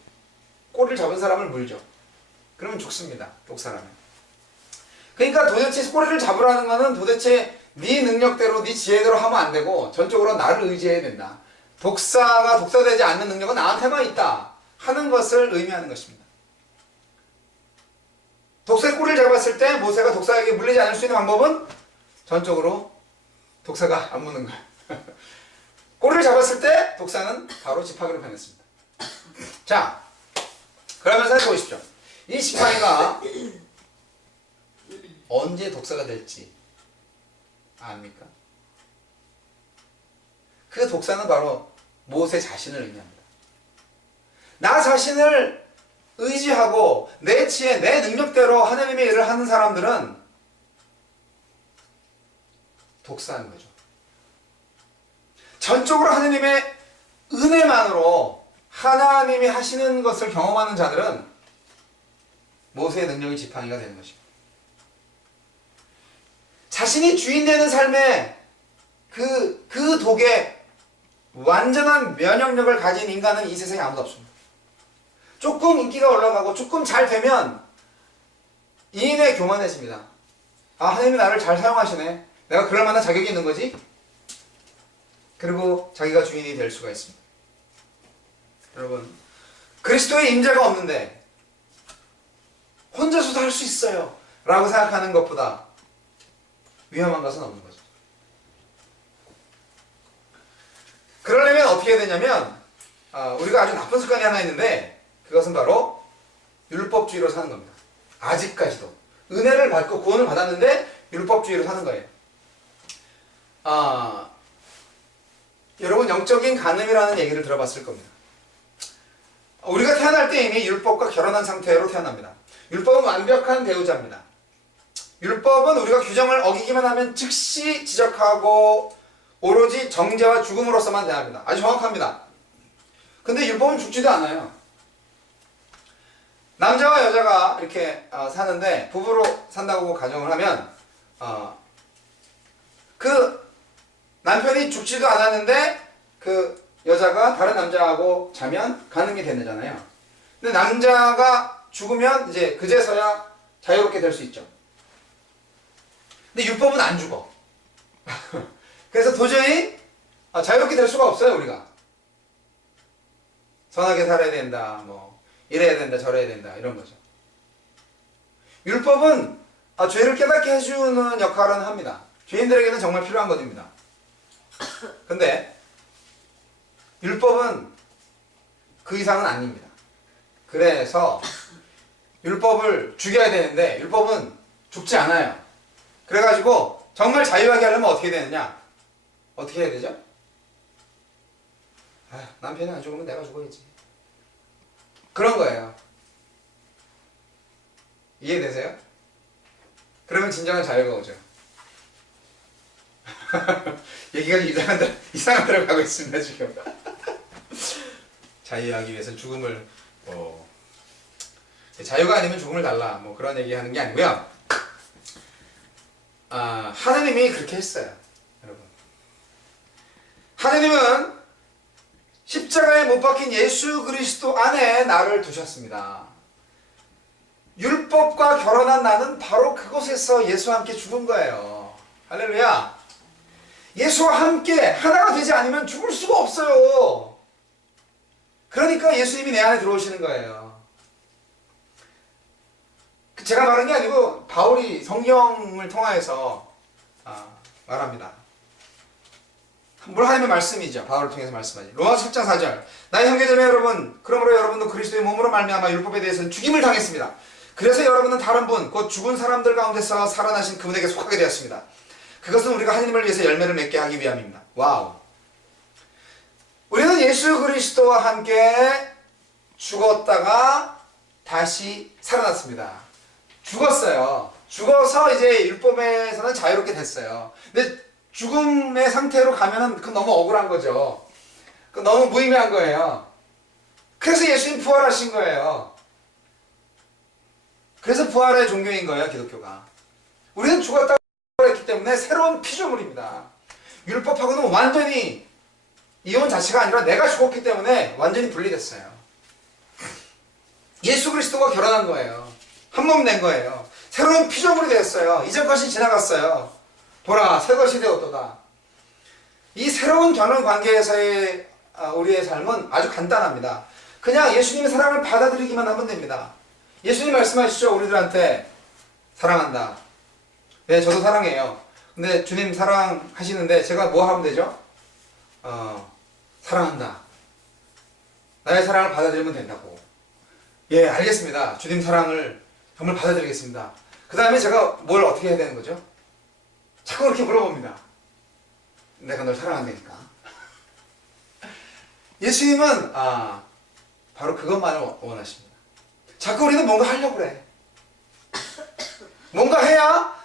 꼬리를 잡은 사람을 물죠. 그러면 죽습니다. 독사라면. 그러니까 도대체 꼬리를 잡으라는 거는 도대체 네 능력대로 네 지혜대로 하면 안 되고 전적으로 나를 의지해야 된다. 독사가 독사되지 않는 능력은 나한테만 있다 하는 것을 의미하는 것입니다. 독사의 꼬리를 잡았을 때 모세가 독사에게 물리지 않을 수 있는 방법은 전적으로 독사가 안 무는 거예요. 꼬리를 잡았을 때 독사는 바로 지팡이로 변했습니다. 자, 그러면 생각해 보십시오. 이 지팡이가 언제 독사가 될지 압니까? 그 독사는 바로 모세 자신을 의미합니다. 나 자신을 의지하고 내 지혜, 내 능력대로 하나님의 일을 하는 사람들은 독사하는 거죠. 전적으로 하나님의 은혜만으로 하나님이 하시는 것을 경험하는 자들은 모세의 능력이 지팡이가 되는 것입니다. 자신이 주인 되는 삶에 그 독에 완전한 면역력을 가진 인간은 이 세상에 아무도 없습니다. 조금 인기가 올라가고 조금 잘 되면 인의 교만해집니다. 하나님이 나를 잘 사용하시네. 내가 그럴 만한 자격이 있는 거지? 그리고 자기가 주인이 될 수가 있습니다. 여러분, 그리스도의 임재가 없는데 혼자서도 할 수 있어요 라고 생각하는 것보다 위험한 것은 없는 거죠. 그러려면 어떻게 해야 되냐면 우리가 아주 나쁜 습관이 하나 있는데 그것은 바로 율법주의로 사는 겁니다. 아직까지도 은혜를 받고 구원을 받았는데 율법주의로 사는 거예요. 여러분 영적인 간음이라는 얘기를 들어봤을 겁니다. 우리가 태어날 때 이미 율법과 결혼한 상태로 태어납니다. 율법은 완벽한 배우자입니다. 율법은 우리가 규정을 어기기만 하면 즉시 지적하고 오로지 정죄와 죽음으로서만 대합니다. 아주 정확합니다. 근데 율법은 죽지도 않아요. 남자와 여자가 이렇게 사는데 부부로 산다고 가정을 하면 그 남편이 죽지도 않았는데 그 여자가 다른 남자하고 자면 간음이 되잖아요. 근데 남자가 죽으면 이제 그제서야 자유롭게 될 수 있죠. 근데 율법은 안 죽어. 그래서 도저히 자유롭게 될 수가 없어요, 우리가. 선하게 살아야 된다, 뭐 이래야 된다, 저래야 된다, 이런 거죠. 율법은 죄를 깨닫게 해주는 역할은 합니다. 죄인들에게는 정말 필요한 것입니다. 근데 율법은 그 이상은 아닙니다. 그래서 율법을 죽여야 되는데 율법은 죽지 않아요. 그래가지고 정말 자유하게 하려면 어떻게 되느냐? 어떻게 해야 되죠? 남편이 안 죽으면 내가 죽어야지. 그런 거예요. 이해되세요? 그러면 진정한 자유가 오죠. 얘기가 이상한 데로 가고 있습니다, 지금. 자유하기 위해서 죽음을, 자유가 아니면 죽음을 달라, 뭐 그런 얘기 하는 게 아니고요. 하느님이 그렇게 했어요, 여러분. 하느님은 십자가에 못 박힌 예수 그리스도 안에 나를 두셨습니다. 율법과 결혼한 나는 바로 그곳에서 예수와 함께 죽은 거예요. 할렐루야. 예수와 함께 하나가 되지 않으면 죽을 수가 없어요. 그러니까 예수님이 내 안에 들어오시는 거예요. 제가 말한 게 아니고 바울이 성경을 통하여서 말합니다. 물 하나님의 말씀이죠. 바울을 통해서 말씀하지. 로마서 10장 4절. 나의 형제자매 여러분, 그러므로 여러분도 그리스도의 몸으로 말미암아 율법에 대해서는 죽임을 당했습니다. 그래서 여러분은 다른 분, 곧 죽은 사람들 가운데서 살아나신 그분에게 속하게 되었습니다. 그것은 우리가 하나님을 위해서 열매를 맺게 하기 위함입니다. 와우. 우리는 예수 그리스도와 함께 죽었다가 다시 살아났습니다. 죽었어요. 죽어서 이제 율법에서는 자유롭게 됐어요. 근데 죽음의 상태로 가면은 그건 너무 억울한 거죠. 그건 너무 무의미한 거예요. 그래서 예수님 부활하신 거예요. 그래서 부활의 종교인 거예요, 기독교가. 우리는 죽었다고 했기 때문에 새로운 피조물입니다. 율법하고는 완전히 이혼 자체가 아니라 내가 죽었기 때문에 완전히 분리됐어요. 예수 그리스도가 결혼한 거예요. 한 몸 된 거예요. 새로운 피조물이 되었어요. 이전 것이 지나갔어요. 보라, 새 것이 되었도다. 이 새로운 결혼 관계에서의 우리의 삶은 아주 간단합니다. 그냥 예수님의 사랑을 받아들이기만 하면 됩니다. 예수님 말씀하시죠. 우리들한테 사랑한다. 네, 저도 사랑해요. 근데 주님 사랑하시는데 제가 뭐 하면 되죠? 사랑한다. 나의 사랑을 받아들이면 된다고. 예, 알겠습니다. 주님 사랑을 정말 받아들이겠습니다. 그 다음에 제가 뭘 어떻게 해야 되는 거죠? 자꾸 그렇게 물어봅니다. 내가 널 사랑한다니까. 예수님은 바로 그것만을 원하십니다. 자꾸 우리는 뭔가 하려고 그래. 뭔가 해야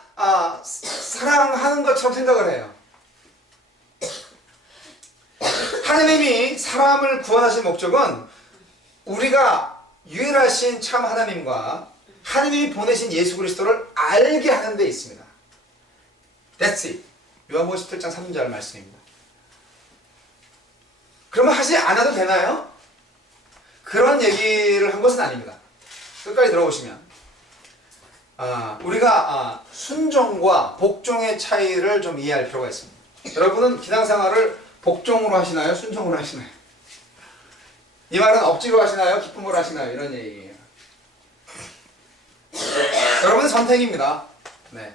사랑하는 것처럼 생각을 해요. 하나님이 사람을 구원하신 목적은 우리가 유일하신 참 하나님과 하나님이 보내신 예수 그리스도를 알게 하는 데 있습니다. That's it. 요한복음 17장 3절 말씀입니다. 그러면 하지 않아도 되나요? 그런 얘기를 한 것은 아닙니다. 끝까지 들어보시면 우리가 순종과 복종의 차이를 좀 이해할 필요가 있습니다. 여러분은 신앙생활을 복종으로 하시나요? 순종으로 하시나요? 이 말은 억지로 하시나요? 기쁨으로 하시나요? 이런 얘기예요. 여러분은 선택입니다. 네.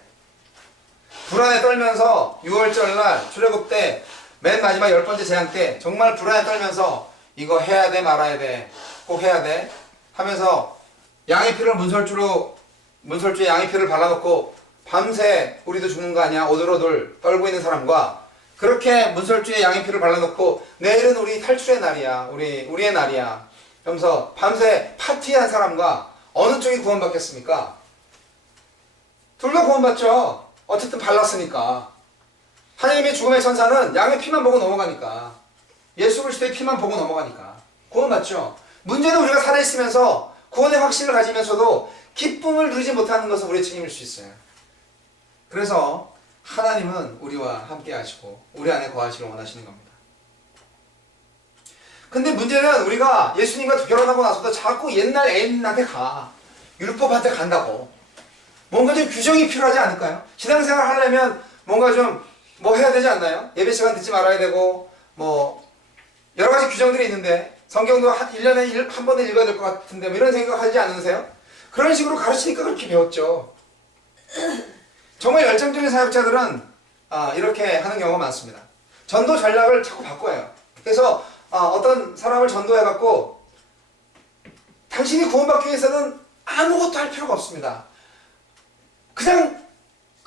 불안에 떨면서 6월절 날 출애굽 때 맨 마지막 10번째 재앙 때 정말 불안에 떨면서 이거 해야 돼 말아야 돼 꼭 해야 돼 하면서 양의 피를 문설주에 양의 피를 발라놓고 밤새 우리도 죽는 거 아니야 오들오들 떨고 있는 사람과 그렇게 문설주에 양의 피를 발라놓고 내일은 우리 탈출의 날이야. 우리의 날이야. 그러면서 밤새 파티한 사람과 어느 쪽이 구원받겠습니까? 둘 다 구원받죠. 어쨌든 발랐으니까. 하나님의 죽음의 천사는 양의 피만 보고 넘어가니까. 예수 그리스도의 피만 보고 넘어가니까. 구원받죠. 문제는 우리가 살아있으면서 구원의 확신을 가지면서도 기쁨을 누리지 못하는 것은 우리의 책임일 수 있어요. 그래서 하나님은 우리와 함께 하시고 우리 안에 거하시길 원하시는 겁니다. 근데 문제는 우리가 예수님과 결혼하고 나서도 자꾸 옛날 애인한테 가. 율법한테 간다고. 뭔가 좀 규정이 필요하지 않을까요? 신앙생활 하려면 뭔가 좀 뭐 해야 되지 않나요? 예배 시간 듣지 말아야 되고 뭐 여러 가지 규정들이 있는데 성경도 1년에 한 번에 읽어야 될 것 같은데 뭐 이런 생각 하지 않으세요? 그런 식으로 가르치니까 그렇게 배웠죠. 정말 열정적인 사역자들은 이렇게 하는 경우가 많습니다. 전도 전략을 자꾸 바꿔요. 그래서 어떤 사람을 전도해갖고 당신이 구원받기 위해서는 아무것도 할 필요가 없습니다. 그냥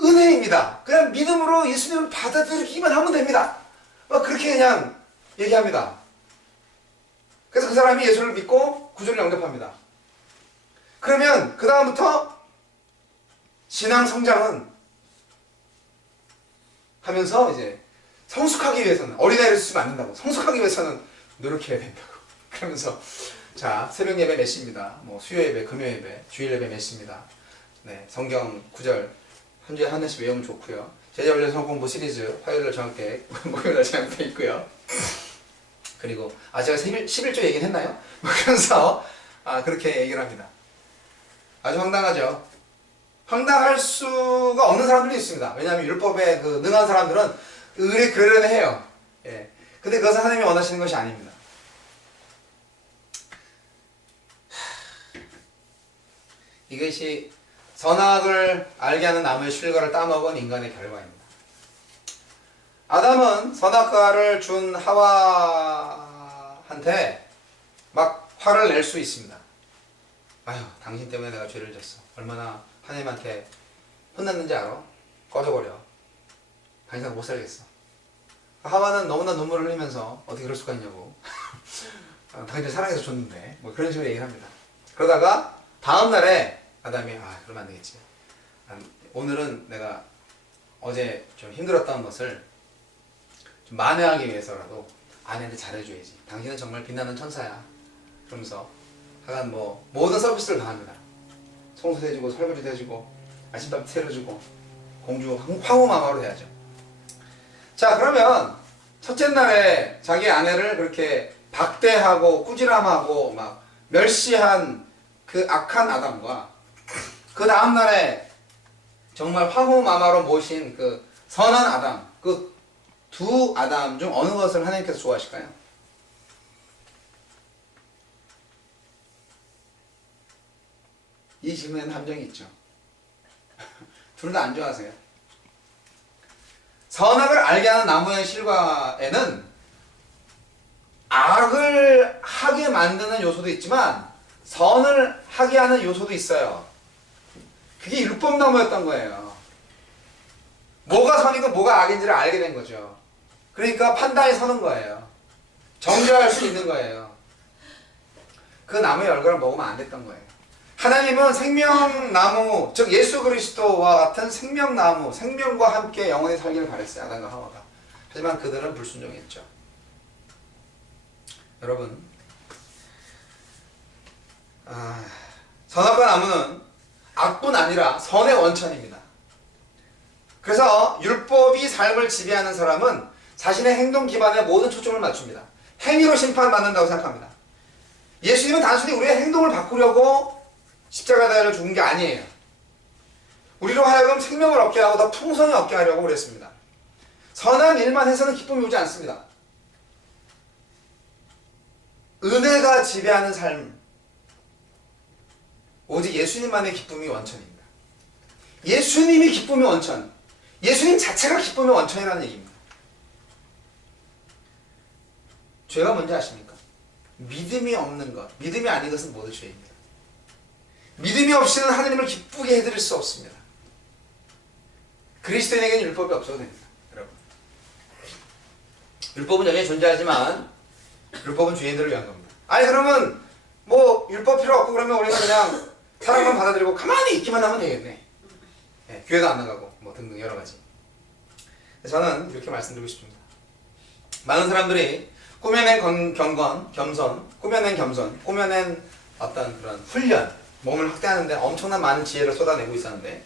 은혜입니다. 그냥 믿음으로 예수님을 받아들이기만 하면 됩니다. 그렇게 그냥 얘기합니다. 그래서 그 사람이 예수를 믿고 구주를 영접합니다. 그러면 그 다음부터 신앙 성장은 하면서 이제 성숙하기 위해서는 어린아이를 쓰면 안 된다고. 성숙하기 위해서는 노력해야 된다고. 그러면서 자 새벽 예배 몇 시입니다. 뭐 수요 예배, 금요 예배, 주일 예배 몇 시입니다. 네, 성경 구절 한 주에 하나씩 외우면 좋고요. 제자훈련 성공부 시리즈 화요일날 저녁때 목요일날 저녁때 있고요. 그리고 제가 11조 얘기는 했나요? 그러면서 그렇게 얘기를 합니다. 아주 황당하죠. 황당할 수가 없는 사람들도 있습니다. 왜냐하면 율법에 능한 사람들은 그러려니 해요. 예. 근데 그것은 하나님이 원하시는 것이 아닙니다. 이것이 선악을 알게 하는 나무의 실과를 따먹은 인간의 결과입니다. 아담은 선악과를 준 하와한테 막 화를 낼 수 있습니다. 아휴, 당신 때문에 내가 죄를 졌어. 얼마나 하나님한테 혼났는지 알아? 꺼져버려. 당신하고 못 살겠어. 하와는 너무나 눈물을 흘리면서 어떻게 그럴 수가 있냐고. 당신을 사랑해서 줬는데 뭐 그런 식으로 얘기를 합니다. 그러다가 다음날에 아담이 그러면 안 되겠지. 오늘은 내가 어제 좀 힘들었던 것을 좀 만회하기 위해서라도 아내한테 잘해줘야지. 당신은 정말 빛나는 천사야. 그러면서 하여간 뭐 모든 서비스를 다 합니다. 청소도 해주고 설거지도 해주고 아침밥 차려주고 공주 황후마마로 해야죠. 자, 그러면 첫째 날에 자기 아내를 그렇게 박대하고 꾸지람하고 막 멸시한 그 악한 아담과 그 다음날에 정말 황후마마로 모신 그 선한 아담, 그 두 아담 중 어느 것을 하나님께서 좋아하실까요? 이 질문에는 함정이 있죠. 둘 다 안 좋아하세요. 선악을 알게 하는 나무의 실과에는 악을 하게 만드는 요소도 있지만 선을 하게 하는 요소도 있어요. 그게 율법나무였던 거예요. 뭐가 선이고 뭐가 악인지를 알게 된 거죠. 그러니까 판단이 서는 거예요. 정죄할 수 있는 거예요. 그 나무의 열과를 먹으면 안 됐던 거예요. 하나님은 생명나무, 즉 예수 그리스도와 같은 생명나무, 생명과 함께 영원히 살기를 바랬어요. 아담과 하와가. 하지만 그들은 불순종했죠. 여러분, 선악과 나무는 악뿐 아니라 선의 원천입니다. 그래서 율법이 삶을 지배하는 사람은 자신의 행동 기반에 모든 초점을 맞춥니다. 행위로 심판받는다고 생각합니다. 예수님은 단순히 우리의 행동을 바꾸려고 십자가에 죽은 게 아니에요. 우리로 하여금 생명을 얻게 하고 더 풍성히 얻게 하려고 그랬습니다. 선한 일만 해서는 기쁨이 오지 않습니다. 은혜가 지배하는 삶, 오직 예수님만의 기쁨이 원천입니다. 예수님이 기쁨이 원천, 예수님 자체가 기쁨의 원천이라는 얘기입니다. 죄가 뭔지 아십니까? 믿음이 없는 것, 믿음이 아닌 것은 모두 죄입니다. 믿음이 없이는 하나님을 기쁘게 해드릴 수 없습니다. 그리스도인에게는 율법이 없어도 됩니다. 여러분, 율법은 여전히 존재하지만 율법은 죄인들을 위한 겁니다. 아니 그러면 뭐 율법 필요 없고 그러면 우리는 그냥 사랑만 받아들이고 가만히 있기만 하면 되겠네. 예, 교회도 안 나가고 뭐 등등 여러 가지. 저는 이렇게 말씀드리고 싶습니다. 많은 사람들이 꾸며낸 겸손, 꾸며낸 어떤 그런 훈련, 몸을 확대하는데 엄청난 많은 지혜를 쏟아내고 있었는데,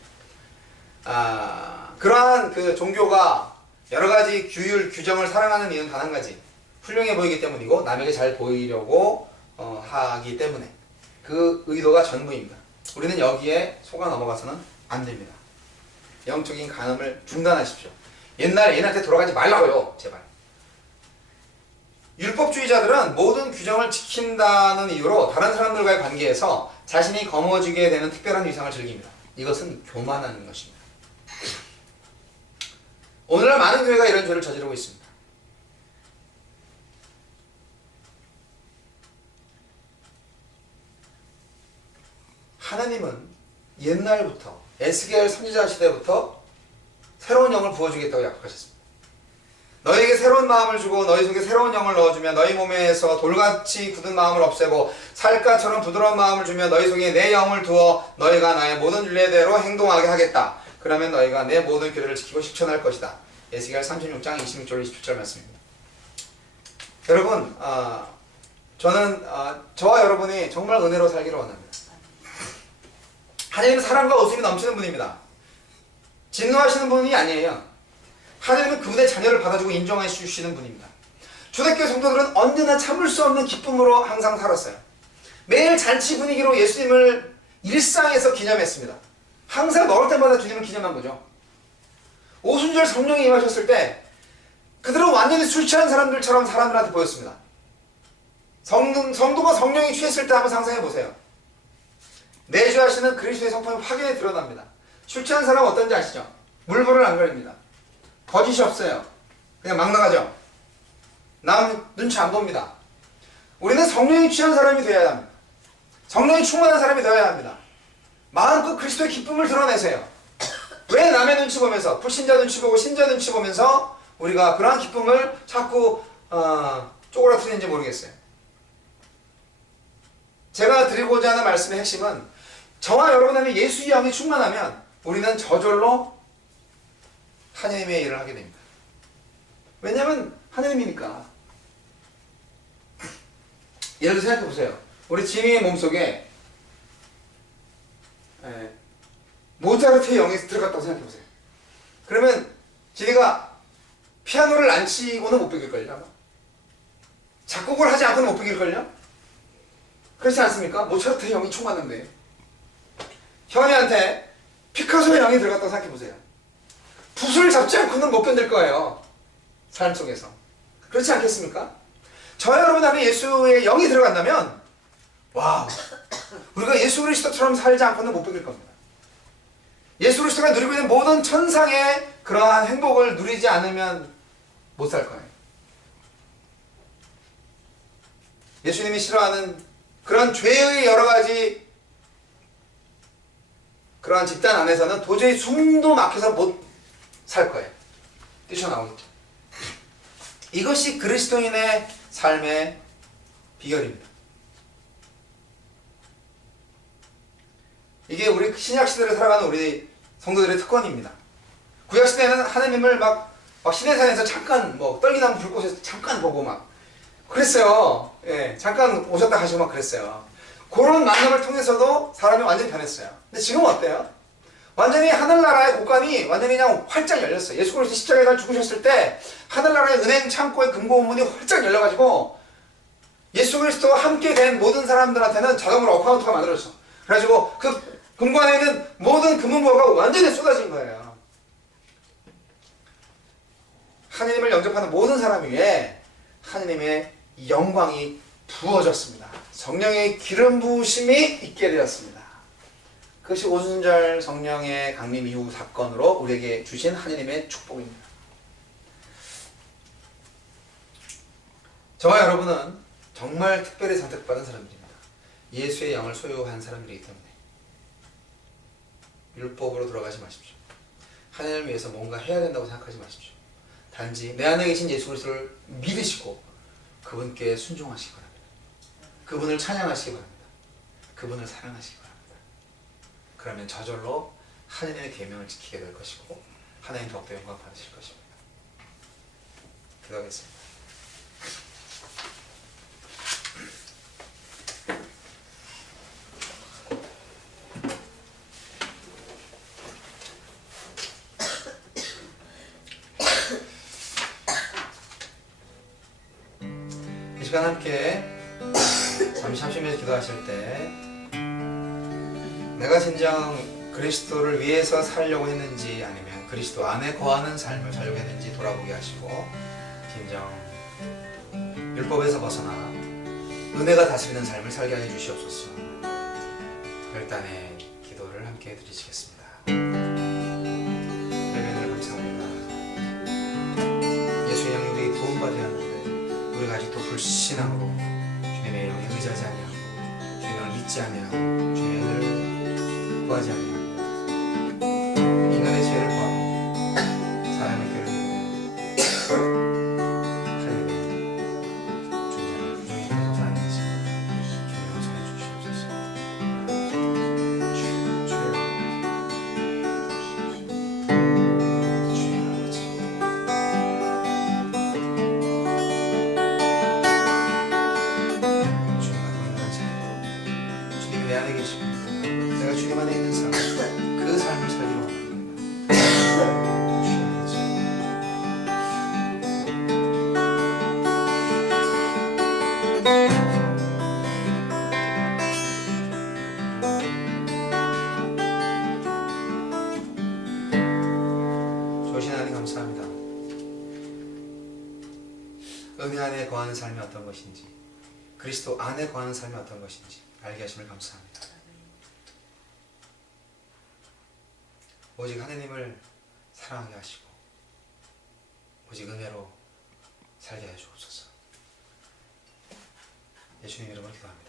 그러한 그 종교가 여러 가지 규율, 규정을 사랑하는 이유는 단 한 가지, 훌륭해 보이기 때문이고 남에게 잘 보이려고 하기 때문에 그 의도가 전부입니다. 우리는 여기에 속아 넘어가서는 안 됩니다. 영적인 간음을 중단하십시오. 옛날한테 돌아가지 말라고요, 제발. 율법주의자들은 모든 규정을 지킨다는 이유로 다른 사람들과의 관계에서 자신이 거머쥐게 되는 특별한 위상을 즐깁니다. 이것은 교만하는 것입니다. 오늘날 많은 교회가 이런 죄를 저지르고 있습니다. 하나님은 옛날부터 에스겔 선지자 시대부터 새로운 영을 부어주겠다고 약속하셨습니다. 너희에게 새로운 마음을 주고 너희 속에 새로운 영을 넣어주며 너희 몸에서 돌같이 굳은 마음을 없애고 살갗처럼 부드러운 마음을 주며 너희 속에 내 영을 두어 너희가 나의 모든 윤례대로 행동하게 하겠다. 그러면 너희가 내 모든 규례를 지키고 실천할 것이다. 에스겔 36장 26절 27절 말씀입니다. 여러분, 저는 저와 여러분이 정말 은혜로 살기를 원합니다. 하나님은 사랑과 웃음이 넘치는 분입니다. 진노하시는 분이 아니에요. 하나님은 그분의 자녀를 받아주고 인정해 주시는 분입니다. 초대교회 성도들은 언제나 참을 수 없는 기쁨으로 항상 살았어요. 매일 잔치 분위기로 예수님을 일상에서 기념했습니다. 항상 먹을 때마다 주님을 기념한 거죠. 오순절 성령이 임하셨을 때 그들은 완전히 술 취한 사람들처럼 사람들한테 보였습니다. 성도가 성령이 취했을 때 한번 상상해 보세요. 내주하시는 그리스도의 성품이 확연히 드러납니다. 술 취한 사람은 어떤지 아시죠? 물불을 안 가립니다. 거짓이 없어요. 그냥 막 나가죠. 남 눈치 안 봅니다. 우리는 성령이 취한 사람이 되어야 합니다. 성령이 충만한 사람이 되어야 합니다. 마음껏 그리스도의 기쁨을 드러내세요. 왜 남의 눈치 보면서, 불신자 눈치 보고 신자 눈치 보면서 우리가 그러한 기쁨을 자꾸 쪼그라뜨리는지 모르겠어요. 제가 드리고자 하는 말씀의 핵심은 저와 여러분 안에 예수의 영이 충만하면 우리는 저절로 하나님의 일을 하게 됩니다. 왜냐하면 하나님이니까. 예를 들어 생각해 보세요. 우리 지민의 몸속에 모차르트의 영이 들어갔다고 생각해 보세요. 그러면 지니가 피아노를 안 치고는 못 배길걸요, 아마. 작곡을 하지 않고는 못 배길걸요? 그렇지 않습니까? 모차르트의 영이 충만한데. 현이한테 피카소의 영이 들어갔다고 생각해 보세요. 붓을 잡지 않고는 못 견딜 거예요. 삶 속에서. 그렇지 않겠습니까? 저와 여러분 안에 예수의 영이 들어간다면 와우, 우리가 예수 그리스도처럼 살지 않고는 못 배길 겁니다. 예수 그리스도가 누리고 있는 모든 천상의 그러한 행복을 누리지 않으면 못 살 거예요. 예수님이 싫어하는 그런 죄의 여러 가지 그러한 집단 안에서는 도저히 숨도 막혀서 못 살 거예요. 뛰쳐나오겠죠. 이것이 그리스도인의 삶의 비결입니다. 이게 우리 신약시대를 살아가는 우리 성도들의 특권입니다. 구약시대에는 하나님을 막 시내산에서 잠깐 떨기나무 불꽃에서 잠깐 보고 막 그랬어요. 예, 잠깐 오셨다 가시고 막 그랬어요. 그런 만남을 통해서도 사람이 완전히 변했어요. 근데 지금 어때요? 완전히 하늘나라의 곳간이 완전히 그냥 활짝 열렸어요. 예수 그리스도 십자가에 죽으셨을 때 하늘나라의 은행 창고의 금고문이 활짝 열려가지고 예수 그리스도와 함께 된 모든 사람들한테는 자동으로 어카운트가 만들어졌어. 그래가지고 그 금고 안에 있는 모든 금은보가 완전히 쏟아진 거예요. 하나님을 영접하는 모든 사람 위에 하나님의 영광이 부어졌습니다. 성령의 기름 부으심이 있게 되었습니다. 그것이 오순절 성령의 강림 이후 사건으로 우리에게 주신 하나님의 축복입니다. 저와 여러분은 정말 특별히 선택받은 사람들입니다. 예수의 영을 소유한 사람들이기 때문에 율법으로 돌아가지 마십시오. 하나님을 위해서 뭔가 해야 된다고 생각하지 마십시오. 단지 내 안에 계신 예수 그리스도를 믿으시고 그분께 순종하시기 바랍니다. 그분을 찬양하시기 바랍니다. 그분을 사랑하시기 바랍니다. 그러면 저절로 하나님의 계명을 지키게 될 것이고 하나님 더욱더 영광 받으실 것입니다. 기도하겠습니다. 이 시간 함께 잠시 합심해서 기도하실 때 내가 진정 그리스도를 위해서 살려고 했는지 아니면 그리스도 안에 거하는 삶을 살려고 했는지 돌아보게 하시고 진정 율법에서 벗어나 은혜가 다스리는 삶을 살게 해 주시옵소서. 결단의 기도를 함께 드리시겠습니다. 예배를 감사합니다. 예수의 영이 우리 구원받으였는데 우리가 아직도 불신앙으로 주님의 영에 의지하지 아니하고 주님을 믿지 아니하고 주님의 은혜를 구하지 아니하고 인간의 죄를 구하고 사람의 죄를 구하고 하나님의 존재를 부정히 계속 사는지 주님 용서해 주시옵소서. 주님이 내 안에 계시고 내가 주님 안에 있는 삶, 그 삶을 살기로 원합니다. 좋으신 하나님 감사합니다. 은혜 안에 거하는 삶이 어떤 것인지 그리스도 안에 거하는 삶이 어떤 것인지 알게 하심을 감사합니다. 오직 하나님을 사랑하게 하시고 오직 은혜로 살게 해 주옵소서. 예수님 이름으로 기도합니다.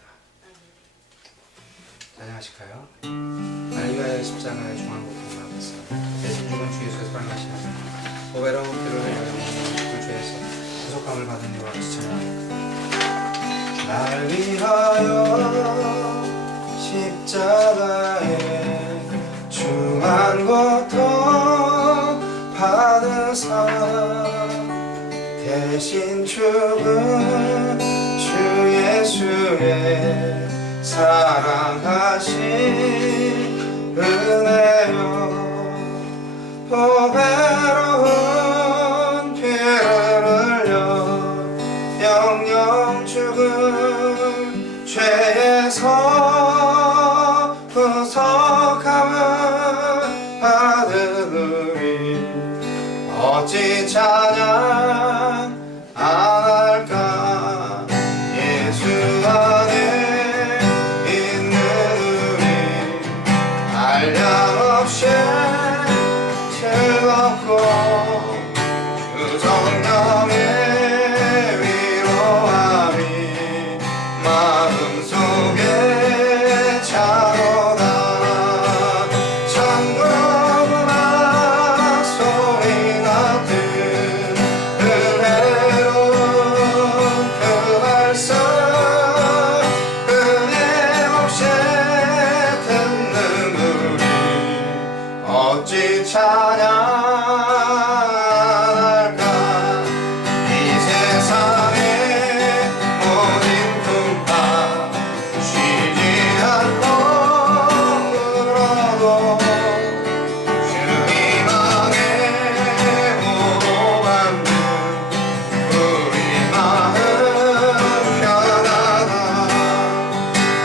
찬양하실까요? 나를 위하여 십자가의 중앙 고통을 하고 있어 대신 죽은 주 예수의 사랑을 하시면서 보배로운 피를 흘려 불주에서 구속함을 받은 이와 같이 찬양합니다. 날 위하여 십자가에 중한 고통 받으사 대신 죽은 주 예수의 사랑하신 은혜여 보배로운 피를 흘려 영영 죽은 죄에서 구속함을 받으리 어찌 찬양 안 할까 예수 안에 있는 우리 한량없이 즐겁고 주 성령의 위로함이 마음속에 차오나 천국 음악 소리 같은 은혜로운 그 말씀 끊임없이 듣는 우리 어찌 찬양할까 이 세상의 모든 풍파 쉬지 않고 울어도 주님만의 보호받는 우리 마음 편하다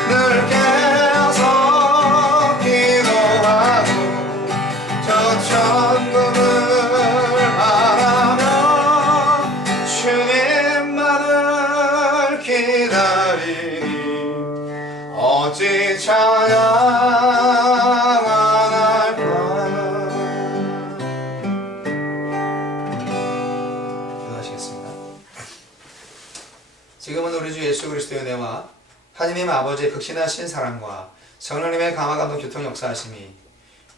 늘 깨어서 기도하고 저 천국을 바라며 주님만을 기다리니 어찌 찬양 안 할까. 기도하시겠습니다. 지금은 우리 주 예수 그리스도의 은혜와 하나님 아버지의 극신하신 사랑과 성령님의 감화 감동 교통 역사하심이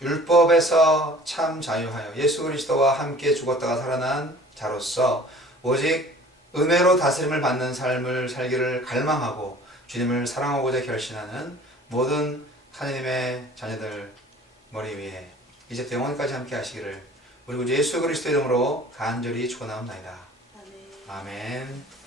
율법에서 참 자유하여 예수 그리스도와 함께 죽었다가 살아난 자로서 오직 은혜로 다스림을 받는 삶을 살기를 갈망하고 주님을 사랑하고자 결심하는 모든 하느님의 자녀들 머리 위에 이제부터 영원까지 함께 하시기를 우리 구주 예수 그리스도 이름으로 간절히 축원하옵나이다. 아멘.